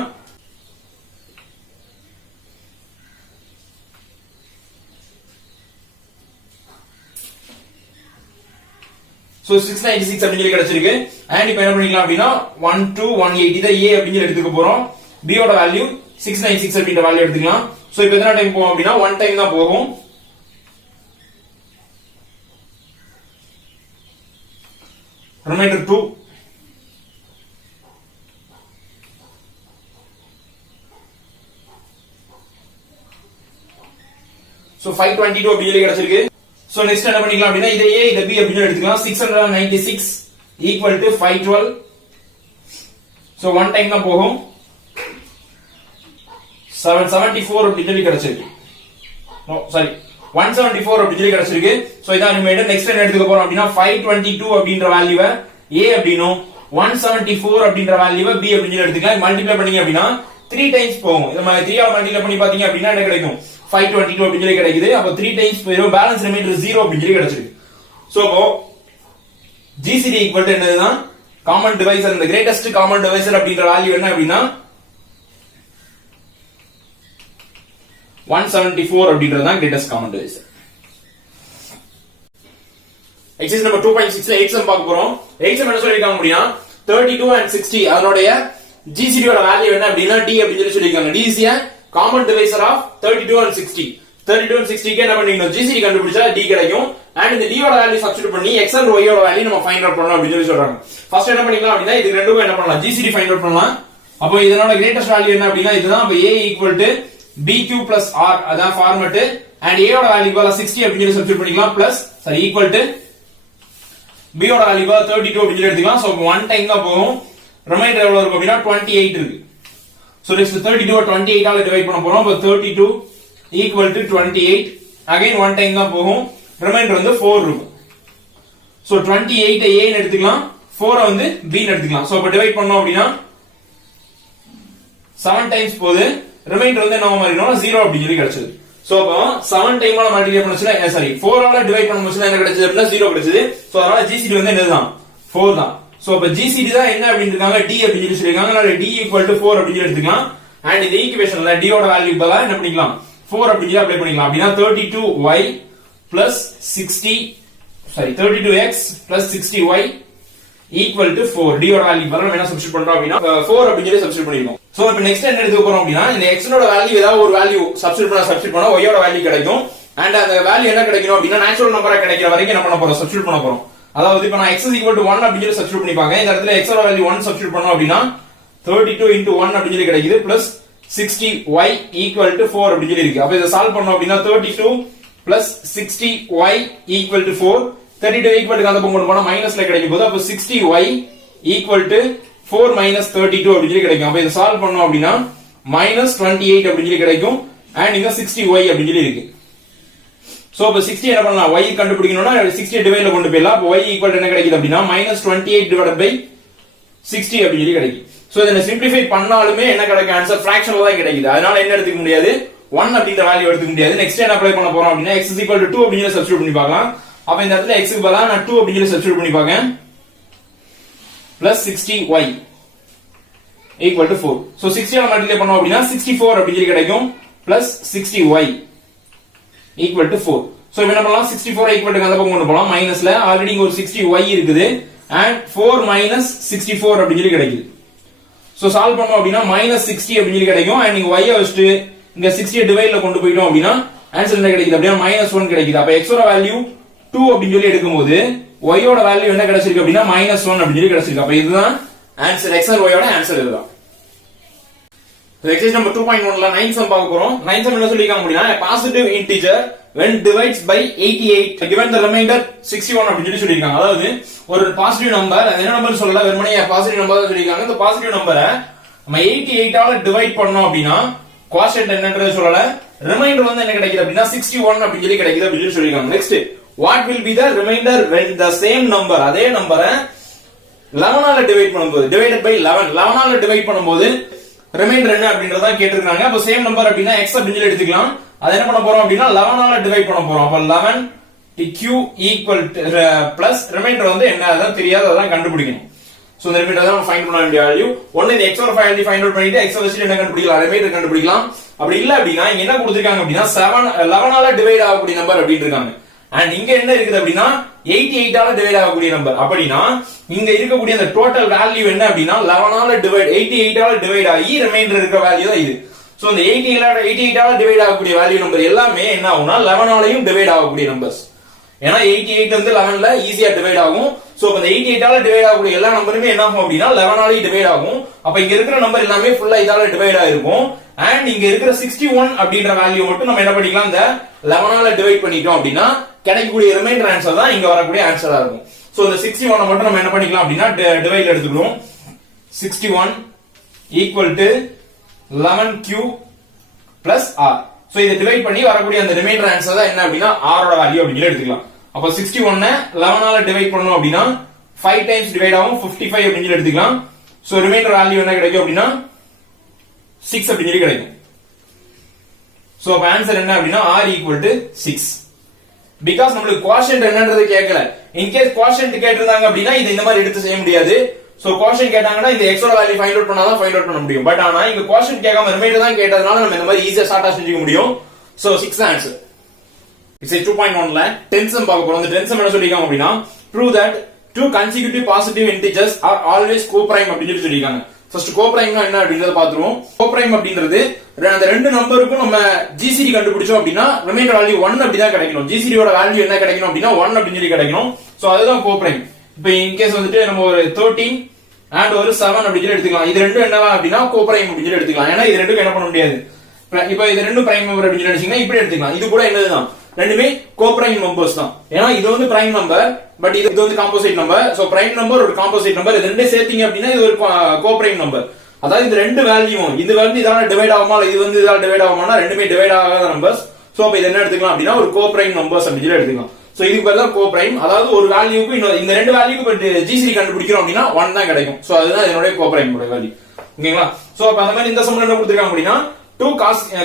சோ 696 அப்படி சொல்லி கிடைச்சிருக்கு. அண்ட் இப்போ என்ன பண்ணிக்கலாம் அப்படினா 1218 இத a அப்படி சொல்லி எடுத்துக்க போறோம். b ஓட வேல்யூ 696 அப்படிங்கற வேல்யூ எடுத்துக்கலாம். சோ இப்போ எத்தனை டைம் போகும் அப்படினா 1 டைம் தான் போகும். ரிமைண்டர் 2 சோ 522 அப்படி சொல்லி கிடைச்சிருக்கு. சோ நெக்ஸ்ட் என்ன பண்ணிக்கலாம் அப்படினா இத a இத b அப்படி எடுத்துக்கலாம். 696 equal to 512 சோ 1 டைம் தான் போகும் 774 அப்படி சொல்லி கிடைச்சிருக்கு. சாரி 174 அப்படி சொல்லி கிடைச்சிருக்கு. சோ இதான் ரிமைண்டர். நெக்ஸ்ட் என்ன எடுத்துக்க போறோம் அப்படின்னா 522 அப்படின்ற வேல்யூவை a அப்படினும் 174 அப்படின்ற வேல்யூவை b அப்படி சொல்லி எடுத்துக்கலாம். மல்டிப்ளை பண்ணீங்க அப்படின்னா 3 டைம்ஸ் போகும். இந்த மாதிரி 3 ஆல மல்டிப்ளை பண்ணி பாத்தீங்க அப்படின்னா என்ன கிடைக்கும் 522 அப்படி சொல்லி கிடைக்குது. அப்ப 3 டைம்ஸ் போயிடும். பேலன்ஸ் ரிமைண்டர் 0 அப்படி சொல்லி கிடைச்சிருக்கு. சோ GCD ஈக்குவல் டு என்னதுன்னா காமன் டிவைசர், இந்த கிரேட்டஸ்ட் காமன் டிவைசர் அப்படின்ற வேல்யூ என்ன அப்படின்னா 174 அப்படின்றது தான் greatest common divisor. Exercise number 2.6ல 8 சம் பார்க்க போறோம். 8 சம் என்ன சொல்லிருக்காங்க அப்படின்னா 32 and 60 அதனுடைய GCD ஓட வேல்யூ என்ன அப்படின்னா d அப்படி சொல்லிருக்காங்க. d is a common divisor of 32 and 60. 32 and 60 க்கு என்ன பண்ணீங்க GCD கண்டுபிடிச்சா d கிடைக்கும். and இந்த d ஓட வேல்யூ சப்ஸ்டிட்யூட் பண்ணி x and y ஓட வேல்யூ நம்ம ஃபைண்ட் அவுட் பண்ணனும் அப்படி சொல்றாங்க. ஃபர்ஸ்ட் என்ன பண்ணிக்கலாம் அப்படின்னா இது ரெண்டுக்கும் என்ன பண்ணலாம் GCD ஃபைண்ட் அவுட் பண்ணலாம். அப்போ இதனோட கிரேட்டஸ்ட் வேல்யூ என்ன அப்படின்னா இதுதான். அப்ப a equal to bq plus r அதான் ஃபார்மட். and a ஓட வேல்யூ ஈக்குவல் 60 அப்படி சப்ஸ்டிட்யூட் பண்ணிக்கலாம். பிளஸ் சரி ஈக்குவல் டு b ஓட வேல்யூ 32 அப்படி எடுத்துக்கலாம். சோ 1 டைம் தான் போகும். ரிமைண்டர் எவ்வளவு இருக்கும் அப்படின்னா 28 இருக்கு. சோ நெக்ஸ்ட் 32 28 ஆல டிவைட் பண்ண போறோம். அப்ப 32 equal to 28 again 1 டைம் தான் போகும். ரிமைண்டர் வந்து 4 இருக்கும். சோ 28 a ன்னு எடுத்துக்கலாம், 4 வந்து b ன்னு எடுத்துக்கலாம். சோ அப்ப டிவைட் பண்ணோம் அப்படின்னா 7 டைம்ஸ் போகுது. ரிமைண்டர் வந்து என்ன மாறிடும் 0 அப்படி சொல்லி கிடைச்சது. சோ அப்ப 7 டைம் ஆல மல்டிப்ளை பண்ணுச்சுனா சாரி 4 ஆல டிவைட் பண்ணும்போது என்ன கிடைச்சது அப்படின்னா 0 கிடைச்சது. சோ அதனால GCD வந்து என்னதுதான் 4 தான். சோ அப்ப GCD தான் என்ன அப்படினு இருக்காங்க d அப்படி சொல்லி சொல்லிருக்காங்க. அதனால d 4 அப்படி சொல்லி எடுத்துக்கலாம். and இந்த ஈக்குவேஷன்ல d ஓட வேல்யூ பதிலா என்ன பண்ணிக்கலாம் 4 அப்படி சொல்லி அப்ளை பண்ணிக்கலாம். அப்படினா 32y plus 60 sorry 32x plus 60y equal to 4. d ஓட வேல்யூ பதிலா நம்ம என்ன சப்ஸ்டிட்யூட் பண்றோம் அப்படினா 4 அப்படி சொல்லி சப்ஸ்டிட்யூட் பண்ணிருக்கோம். சோ இப்போ நெக்ஸ்ட் என்ன எடுத்துக்க போறோம் அப்படினா இந்த x ஓட வேல்யூ ஏதாவது ஒரு வேல்யூ சப்ஸ்டிட்யூட் பண்ணா y ஓட வேல்யூ கிடைக்கும். and அந்த வேல்யூ என்ன கிடைக்கும் அப்படினா நேச்சுரல் நம்பரா கிடைக்கிற வரைக்கும் என்ன பண்ண போறோம் சப்ஸ்டிட்யூட் பண்ண போறோம். அதாவது இப்போ நான் x = 1 அப்படி சொல்லி சப்ஸ்டிட்யூட் பண்ணிப்பாங்க. இந்த இடத்துல x ஓட வேல்யூ 1 சப்ஸ்டிட்யூட் பண்ணோம் அப்படினா 32 into 1 அப்படி சொல்லி கிடைக்குது plus 60y equal to 4 அப்படி சொல்லி இருக்கு. அப்ப இத சால்வ் பண்ணோம் அப்படினா 32 plus 60y equal to 4. 32 equal to அந்த பக்கம் போனா மைனஸ்ல கிடைக்கும் போது அப்ப 60y equal to 4 minus 32 அப்படி சொல்லி கிடைக்கும். அப்ப இத சால்வ் பண்ணோம் அப்படினா -28 அப்படி சொல்லி கிடைக்கும். and இங்க 60y அப்படி சொல்லி இருக்கு. சோ அப்ப 60 என்ன பண்ணலாம் y கண்டுபிடிக்கணும்னா 60 டிவைட்ல கொண்டு போயிடலாம். அப்ப y equal to என்ன கிடைக்குது அப்படினா -28 divided by 60 அப்படி சொல்லி கிடைக்கும். சோ இத சிம்பிளிஃபை பண்ணாலுமே என்ன கிடைக்கும் ஆன்சர் ஃபிராக்ஷன்ல தான் கிடைக்குது. அதனால என்ன எடுத்துக்க முடியாது 1 அப்படிங்கற வேல்யூ எடுத்துக்க முடியாது. நெக்ஸ்ட் என்ன அப்ளை பண்ண போறோம் அப்படினா x = 2 அப்படி சொல்லி சப்ஸ்டிட்யூட் பண்ணி பார்க்கலாம். அப்ப இந்த இடத்துல x க்கு பதிலா நான் 2 அப்படி சொல்லி சப்ஸ்டிட்யூட் பண்ணி பார்க்கேன். plus 60y equal to 4. So 60 ஆல மல்டிப்ளை பண்ணோம் அப்படினா 64 அப்படி சொல்லி கிடைக்கும் plus 60y equal to 4. So என்ன பண்ணலாம் 64 equal to அந்த பக்கம் கொண்டு போலாம். மைனஸ்ல ஆல்ரெடி இங்க ஒரு 60y இருக்குது and 4 minus 64 அப்படி சொல்லி கிடைக்குது. சோ சால்வ் பண்ணோம் அப்படினா -60 அப்படி சொல்லி கிடைக்கும். and நீங்க y வச்சிட்டு இங்க 60 டிவைட்ல கொண்டு போய்ட்டோம் அப்படினா ஆன்சர் என்ன கிடைக்குது அப்படினா -1 கிடைக்குது. அப்ப x ஓட வேல்யூ 2 அப்படி சொல்லி எடுக்கும்போது y ஓட வேல்யூ என்ன கிடைச்சிருக்கு அப்படினா -1 அப்படி சொல்லி கிடைச்சிருக்கு. அப்ப இதுதான் ஆன்சர் x and y ஓட ஆன்சர் இதுதான். எக்ஸர்சைஸ் நம்பர் 2.1ல 9 சம் பார்க்க போறோம். 9 சம் என்ன சொல்லிருக்காங்க அப்படினா positive integer when divides by 88 given the remainder 61 அப்படி சொல்லிருக்காங்க. அதாவது ஒரு பாசிட்டிவ் நம்பர் அது என்ன நம்பர் சொல்லல வெறுமனே பாசிட்டிவ் நம்பர் தான் சொல்லிருக்காங்க. இந்த பாசிட்டிவ் நம்பரை நம்ம 88 ஆல டிவைட் பண்ணோம் அப்படினா கோஷன்ட் என்னன்றது சொல்லல. ரிமைண்டர் வந்து என்ன கிடைக்குது அப்படினா 61 அப்படி சொல்லி கிடைக்குது அப்படி சொல்லிருக்காங்க. Next what will be the remainder when the same number அதே நம்பரை 11 ஆல டிவைட் பண்ணும்போது divided by 11 ஆல டிவைட் பண்ணும்போது ரிமைண்டர் என்ன அப்படின்றத கேட்டிருக்காங்க. அப்ப சேம் நம்பர் அப்படினா x அப்படி சொல்லி எடுத்துக்கலாம். அது என்ன பண்ண போறோம் அப்படினா 11 ஆல டிவைட் பண்ண போறோம். அப்ப 11 q equal to plus reminder வந்து என்ன அதான் தெரியாது அதான் கண்டுபிடிக்கணும். சோ இந்த ரிமைண்டர் தான் ஃபைண்ட் பண்ண வேண்டிய வேல்யூ. ஒன்னு இந்த x ஓட வேல்யூ ஃபைண்ட் அவுட் பண்ணிட்டு x வச்சு என்ன கண்டுபிடிக்கலாம் ரிமைண்டர் கண்டுபிடிக்கலாம். அப்படி இல்ல அப்படினா இங்க என்ன கொடுத்திருக்காங்க அப்படினா 11 ஆல டிவைட் ஆகக்கூடிய நம்பர் அப்படி இருக்காங்க. and இங்க என்ன இருக்குது அப்படினா 88 ஆல டிவைட் ஆகக்கூடிய நம்பர். அப்படினா இங்க இருக்கக்கூடிய அந்த டோட்டல் வேல்யூ என்ன அப்படினா 11 ஆல டிவைட் 88 ஆல டிவைட் ஆகி ரிமைண்டர் இருக்க வேல்யூ தான் இது. சோ இந்த 88 ஆல டிவைட் ஆகக்கூடிய வேல்யூ நம்பர் எல்லாமே என்ன ஆகும்னா 11 ஆலயும் டிவைட் ஆகக்கூடிய நம்பர்ஸ். ஏனா 88 வந்து 11ல ஈஸியா டிவைட் ஆகும். சோ இந்த 88 ஆல டிவைட் ஆகக்கூடிய எல்லா நம்பருமே என்ன ஆகும் அப்படினா 11 ஆலயும் டிவைட் ஆகும். அப்ப இங்க இருக்கிற நம்பர் எல்லாமே ஃபுல்லா இதால டிவைட் ஆயிருக்கும். and இங்க இருக்கிற 61 அப்படிங்கற வேல்யூ மட்டும் நம்ம என்ன பண்ணிக்கலாம் இந்த 11 ஆல டிவைட் பண்ணிட்டோம் அப்படினா கிடைக்கக்கூடிய ரிமைண்டர் ஆன்சர் தான் இங்க வரக்கூடிய ஆன்சரா இருக்கும். சோ இந்த 61 மட்டும் நம்ம என்ன பண்ணிக்கலாம் அப்படினா டிவைட்ல எடுத்துக்கிறோம். 61 equal to 11q plus r. So இதை டிவைட் பண்ணி வரக்கூடிய அந்த ரிமைண்டர் ஆன்சர் தான் என்ன அப்படின்னா r ஓட வேல்யூ அப்படின்னு எடுத்துக்கலாம். அப்ப 61 11 ஆல டிவைட் பண்ணோம் அப்படின்னா 5 டைம்ஸ் டிவைட் ஆகும் 55 அப்படின்னு எடுத்துக்கலாம். சோ ரிமைண்டர் வேல்யூ என்ன கிடைக்கும் அப்படின்னா 6 அப்படின்னு கிடைக்கும். சோ அப்ப ஆன்சர் என்ன அப்படின்னா r ஈக்குவல் டு 6. பிகாஸ் நம்மளுக்கு குவாஷன்ட் என்னன்றது கேட்கல. இன்கேஸ் குவாஷன்ட் கேட்டிருந்தாங்க அப்படின்னா இது இந்த மாதிரி எடுத்து செய்ய முடியாது. சோ குவாஷன்ட் கேட்டாங்கன்னா இந்த x ஓட வேல்யூ ஃபைண்ட் அவுட் பண்ணாதான் ஃபைண்ட் அவுட் பண்ண முடியும். பட் ஆனா இங்க குவாஷன்ட் கேட்காம ரிமைண்டர் தான் கேட்டதனால நம்ம இந்த மாதிரி ஈஸியா ஷார்ட்டா செஞ்சுக்க முடியும். So 6 answer. எக்ஸைஸ் 2.1ல 10 சம் பார்க்க போறோம். இந்த 10 சம் என்ன சொல்லிருக்காங்க அப்படின்னா prove that two consecutive positive integers are always co-prime அப்படின்னு சொல்லிருக்காங்க. ஃபர்ஸ்ட் கோப்ரைம்னா என்ன அப்படிங்கறத பாத்துருவோம். கோப்ரைம் அப்படிங்கிறது அந்த ரெண்டு நம்பருக்கும் நம்ம ஜிசிடி கண்டுபிடிச்சோம் அப்படின்னா ரிமைண்டர் வேல்யூ 1 அப்படி தான் கிடைக்கணும். ஜிசிடி ஓட வேல்யூ என்ன கிடைக்கணும் அப்படின்னா 1 அப்படின்னு சொல்லி கிடைக்கணும். சோ அதுதான் கோப்ரைம். இப்போ இன் கேஸ் வந்துட்டு நம்ம ஒரு 13 and ஒரு 7 அப்படி சொல்லி எடுத்துக்கலாம். இது ரெண்டும் என்னவா அப்படின்னா கோப்ரைம் அப்படி சொல்லி எடுத்துக்கலாம். ஏன்னா இது ரெண்டுக்கும் என்ன பண்ண முடியாது. இப்போ இது ரெண்டும் பிரைம் நம்பர் அப்படி சொல்லி நினைச்சீங்கன்னா இப்படி எடுத்துக்கலாம். இது கூட என்னதுதான் ரெண்டுமே கோப்ரைம் நம்பர்ஸ் தான். ஏன்னா இது வந்து பிரைம் நம்பர் பட் இது வந்து composite number. So prime number ஒரு காம்போசிட் நம்பர் இது ரெண்டே சேர்த்தீங்க அப்படின்னா இது ஒரு கோப்ரைம் நம்பர். அதாவது இந்த ரெண்டு வேல்யூ இது வந்து இதால டிவைட் ஆகுமா இது வந்து இதால டிவைட் ஆகுமானா ரெண்டுமே டிவைட் ஆகாத நம்பர்ஸ். சோ அப்ப இது என்ன எடுத்துக்கலாம் அப்படின்னா ஒரு கோப்ரைம் நம்பர்ஸ் அப்படி சொல்லி எடுத்துக்கலாம். சோ இதுக்கு பதிலா கோப்ரைம் அதாவது ஒரு வேல்யூக்கு இந்த ரெண்டு வேல்யூக்கு ஜிசிடி கண்டுபிடிக்கிறோம் அப்படின்னா 1 தான் கிடைக்கும். சோ அதுதான் இதனுடைய கோப்ரைம் வேல்யூ. ஓகேங்களா? சோ அப்ப அந்த மாதிரி இந்த சம்ல என்ன கொடுத்திருக்காங்க அப்படின்னா two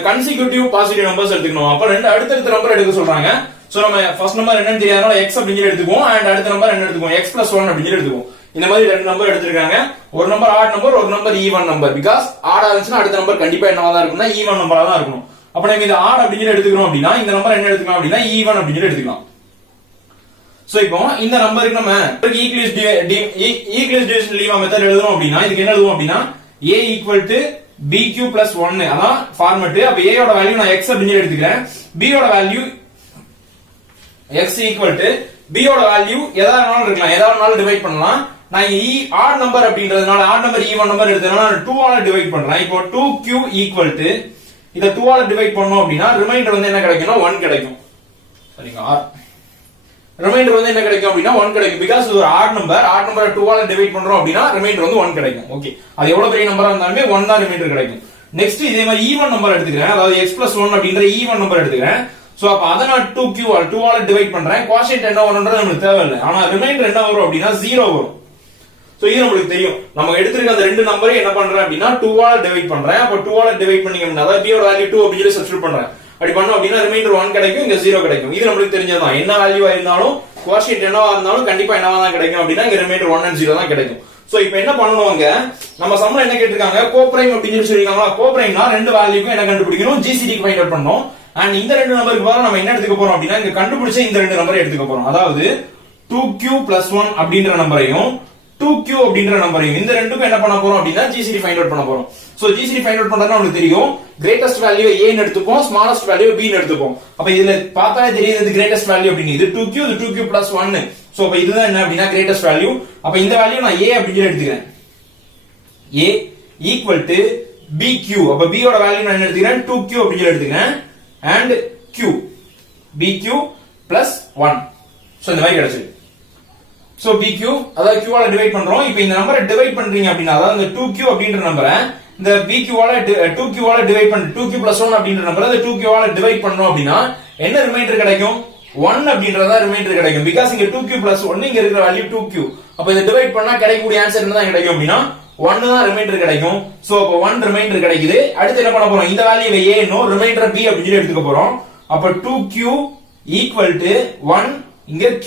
consecutive positive numbers எடுத்துக்கணும். அப்ப ரெண்டு அடுத்தடுத்த நம்பர் எடுக்க சொல்றாங்க. சோ நம்ம ஃபர்ஸ்ட் நம்பர் என்னன்னு தெரியாதனால x அப்படி சொல்லி எடுத்துக்குவோம் and அடுத்த நம்பர் என்ன எடுத்துக்குவோம் x + 1 அப்படி சொல்லி எடுத்துக்குவோம். இந்த மாதிரி ரெண்டு நம்பர் எடுத்துருக்காங்க. ஒரு நம்பர் ஆட் நம்பர் ஒரு number even number. Because odd ஆச்சுன்னா அடுத்த நம்பர் கண்டிப்பா என்னவா தான் இருக்கும்னா ஈவன் நம்பரா தான் இருக்கணும். அப்ப நம்ம இந்த ஆட் அப்படி சொல்லி எடுத்துக்கிறோம் அப்படின்னா இந்த நம்பர் என்ன எடுத்துக்கலாம் அப்படின்னா ஈவன் அப்படி சொல்லி எடுத்துக்கலாம். சோ இப்போ இந்த நம்பருக்கு நம்ம ஈக்குவல் டிவிஷன் லீவா மெத்தட் எழுதணும் அப்படின்னா இதுக்கு என்ன எழுதுவோம் அப்படின்னா a = bq + 1 அதான் ஃபார்மட். அப்ப a ஓட வேல்யூ நான் x அப்படி எடுத்துக்கிறேன். b ஓட வேல்யூ x = b ஓட வேல்யூ எதானாலும் இருக்கலாம். எதானாலும் டிவைட் பண்ணலாம். நான் ஆட் நம்பர் அப்படின்றதுனால ஆட் நம்பர் ஈவன் நம்பர் எடுத்ததனால நான் 2 ஆல டிவைட் பண்றேன். இப்போ 2q = இத 2 ஆல டிவைட் பண்ணோம் அப்படின்னா ரிமைண்டர் வந்து என்ன கிடைக்கும்னா 1 கிடைக்கும். சரிங்க. ரிமைண்டர் வந்து என்ன கிடைக்கும் அப்படின்னா 1 கிடைக்கும். பிகாஸ் இது ஒரு ஆட் நம்பர் 2 ஆல டிவைட் பண்றோம் அப்படின்னா ரிமைண்டர் வந்து 1 கிடைக்கும். ஓகே, அது எவ்வளவு பெரிய நம்பரா இருந்தாலுமே 1 தான் ரிமைண்டர் கிடைக்கும். நெக்ஸ்ட் இதே மாதிரி ஈவன் நம்பர் எடுத்துக்கிறேன். அதாவது x + 1 அப்படின்ற ஈவன் நம்பர் எடுத்துக்கிறேன். சோ அப்ப அத நான் 2 ஆல டிவைட் பண்றேன். குவாஷியன்ட் என்ன வரும்ன்றது நமக்கு தேவையில்லை. ஆனா ரிமைண்டர் என்ன வரும் அப்படின்னா 0 வரும். சோ இது நமக்கு தெரியும். நம்ம எடுத்துருக்க அந்த ரெண்டு நம்பரை என்ன பண்றேன் அப்படின்னா 2 ஆல டிவைட் பண்றேன். அப்ப 2 ஆல டிவைட் பண்ணீங்க அப்படின்னா அதாவது b ஓட வேல்யூ 2 அப்படி சொல்லி சப்ஸ்டிட்யூட் பண்றேன். அப்படி பண்ணோம் அப்படின்னா ரிமைண்டர் 1 கிடைக்கும், இங்க 0 கிடைக்கும். இது நமக்கு தெரிஞ்சதுதான். என்ன வேல்யூவா இருந்தாலும் குவாஷியன்ட் என்னவா இருந்தாலும் கண்டிப்பா என்னவா தான் கிடைக்கும் அப்படின்னா இங்க ரிமைண்டர் 1 and 0 தான் கிடைக்கும். சோ இப்போ என்ன பண்ணணும்ங்க, நம்ம சம்ல என்ன கேட்டிருக்காங்க கோப்ரைம் அப்படின்னு சொல்லிருக்காங்களா. கோப்ரைம்னா ரெண்டு வேல்யூக்கும் என்ன கண்டுபிடிக்கணும் ஜிசிடி ஃபைண்ட் அவுட் பண்ணனும். அண்ட் இந்த ரெண்டு நம்பருக்கு பதிலா நம்ம என்ன எடுத்துக்க போறோம் அப்படின்னா இங்க கண்டுபிடிச்ச இந்த ரெண்டு நம்பரை எடுத்துக்க போறோம். அதாவது 2q + 1 அப்படின்ற நம்பரையும் 2q அப்படின்ற நம்பரையும் இந்த ரெண்டுக்கும் என்ன பண்ண போறோம் அப்படின்னா ஜிசிடி ஃபைண்ட் அவுட் பண்ண போறோம். சோ ஜிசிடி ஃபைண்ட் அவுட் பண்றதுனா உங்களுக்கு தெரியும் கிரேட்டஸ்ட் வேல்யூ a ன்னு எடுத்துப்போம், ஸ்மாலஸ்ட் வேல்யூ b ன்னு எடுத்துப்போம். அப்ப இதுல பார்த்தாலே தெரியுது இது கிரேட்டஸ்ட் வேல்யூ அப்படிங்க. இது 2q இது 2q + 1. சோ அப்ப இதுதான் என்ன அப்படின்னா கிரேட்டஸ்ட் வேல்யூ. அப்ப இந்த வேல்யூ நான் a அப்படின்னு எடுத்துக்கிறேன். a = bq. அப்ப b ஓட வேல்யூ நான் என்ன எடுத்துக்கிறேன் 2q அப்படின்னு எடுத்துக்கிறேன் and q bq + 1. சோ இந்த மாதிரி கிடைச்சிருக்கு. சோ bq அதாவது q ஆல டிவைட் பண்றோம். இப்போ இந்த நம்பரை டிவைட் பண்றீங்க அப்படின்னா அதாவது இந்த 2q அப்படின்ற நம்பரை இந்த bq ஆல 2q ஆல டிவைட் பண்ணி 2q + 1 அப்படின்ற நம்பரை இந்த 2q ஆல டிவைட் பண்ணோம் அப்படின்னா என்ன ரிமைண்டர் கிடைக்கும் 1 அப்படின்றதா ரிமைண்டர் கிடைக்கும். பிகாஸ் இங்க 2q + 1 இங்க இருக்கிற வேல்யூ 2q. அப்ப இத டிவைட் பண்ணா கிடைக்கக்கூடிய ஆன்சர் என்னதான் கிடைக்கும் அப்படின்னா 1 தான் ரிமைண்டர் கிடைக்கும். சோ அப்ப 1 ரிமைண்டர் கிடைக்குது. அடுத்து என்ன பண்ண போறோம் இந்த வேல்யூவை a னோ ரிமைண்டர் b அப்படி சொல்லி எடுத்துக்க போறோம். அப்ப 2q = 1 இங்க q.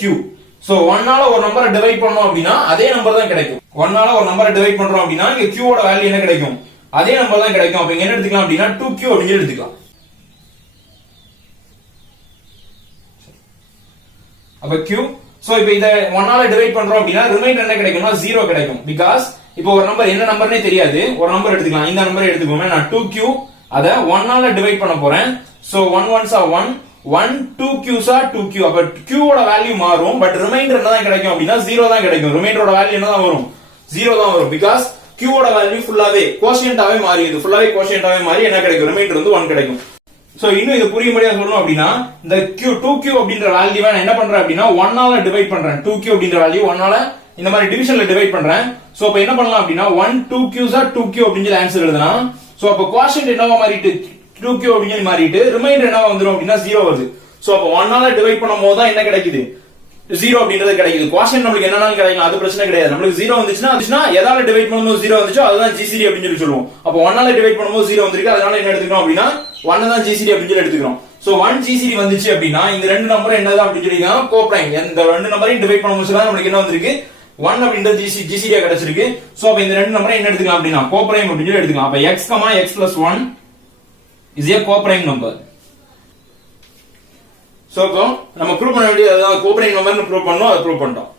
சோ 1 ஆல ஒரு நம்பரை டிவைட் பண்ணோம் அப்படின்னா அதே நம்பர் தான் கிடைக்கும். 1 ஆல ஒரு நம்பரை டிவைட் பண்றோம் அப்படின்னா இங்க q ஓட வேல்யூ என்ன கிடைக்கும் அதே நம்பர் தான் கிடைக்கும். அப்ப இங்க என்ன எடுத்துக்கலாம் அப்படின்னா 2q அப்படின்னு எடுத்துக்கலாம். அப்ப q. சோ இப்போ இத 1 ஆல டிவைட் பண்றோம் அப்படின்னா ரிமைண்டர் என்ன கிடைக்கும்னா 0 கிடைக்கும். பிகாஸ் இப்போ ஒரு நம்பர் என்ன நம்பர்னே தெரியாது. ஒரு நம்பர் எடுத்துக்கலாம். இந்த நம்பரை எடுத்துக்கோமே. நான் 2q அத 1 ஆல டிவைட் பண்ண போறேன். So 1 1s are 1 1 2q's are 2q. அப்ப q ஓட வேல்யூ மாறும் பட் ரிமைண்டர் என்னதான் கிடைக்கும் அப்படின்னா 0 தான் கிடைக்கும். ரிமைண்டரோட வேல்யூ என்னதான் வரும் 0 தான் வரும். பிகாஸ் q ஓட வேல்யூ ஃபுல்லாவே கோஷியன்ட்டாவே மாறிடுது. ஃபுல்லாவே கோஷியன்ட்டாவே மாறி என்ன கிடைக்கும் ரிமைண்டர் வந்து 1 கிடைக்கும். சோ இன்னும் இது புரியும்படியா சொல்லணும் அப்படின்னா இந்த 2q அப்படின்ற வேல்யூவை நான் என்ன பண்றேன் அப்படின்னா 1 ஆல டிவைட் பண்றேன். 2q அப்படின்ற வேல்யூ 1 ஆல இந்த மாதிரி டிவிஷன்ல டிவைட் பண்றேன். சோ அப்ப என்ன பண்ணலாம் அப்படின்னா 1 2 qs are 2q அப்படின்னு சொல்லி ஆன்சர் எழுதலாம். சோ அப்ப குவாஷன்ட் என்னவா மாறிட்டு 2q அப்படின்னு சொல்லி மாறிட்டு ரிமைண்டர் என்னவா வந்துரும் அப்படின்னா 0 வருது. சோ அப்ப 1 ஆல டிவைட் பண்ணும்போது தான் என்ன கிடைக்குது 0 அப்படின்றது கிடைக்குது. குவாஷன்ட் நமக்கு என்னனாலும் கிடைக்கும், அது பிரச்சனை கிடையாது. நமக்கு 0 வந்துச்சுன்னா எதால டிவைட் பண்ணும்போது 0 வந்துச்சோ அதுதான் GCD அப்படின்னு சொல்லி சொல்லுவோம். அப்ப 1 ஆல டிவைட் பண்ணும்போது 0 வந்திருக்கு, அதனால என்ன எடுத்துக்கணும் அப்படின்னா 1 தான் GCD அப்படின்னு சொல்லி எடுத்துக்கிறோம். சோ 1 GCD வந்துச்சு அப்படின்னா இந்த ரெண்டு நம்பர் என்னதான் அப்படின்னு சொல்லிங்க கோப்ரைம். இந்த ரெண்டு நம்பரையும் டிவைட் பண்ணும்போது தான் நமக்கு என்ன வந்திருக்கு 1 அப்படின்றது GCD கிடைச்சிருக்கு. சோ அப்ப இந்த ரெண்டு நம்பரை என்ன எடுத்துக்கலாம் அப்படின்னா கோப்ரைம் அப்படின்னு சொல்லி எடுத்துக்கலாம். அப்ப x, x plus 1 is a coprime number. So அப்போ நம்ம ப்ரூவ் பண்ண வேண்டியது அதான் கோப்ரைம் நம்பர்னு ப்ரூவ் பண்ணோம், அதை ப்ரூவ் பண்ணிட்டோம்.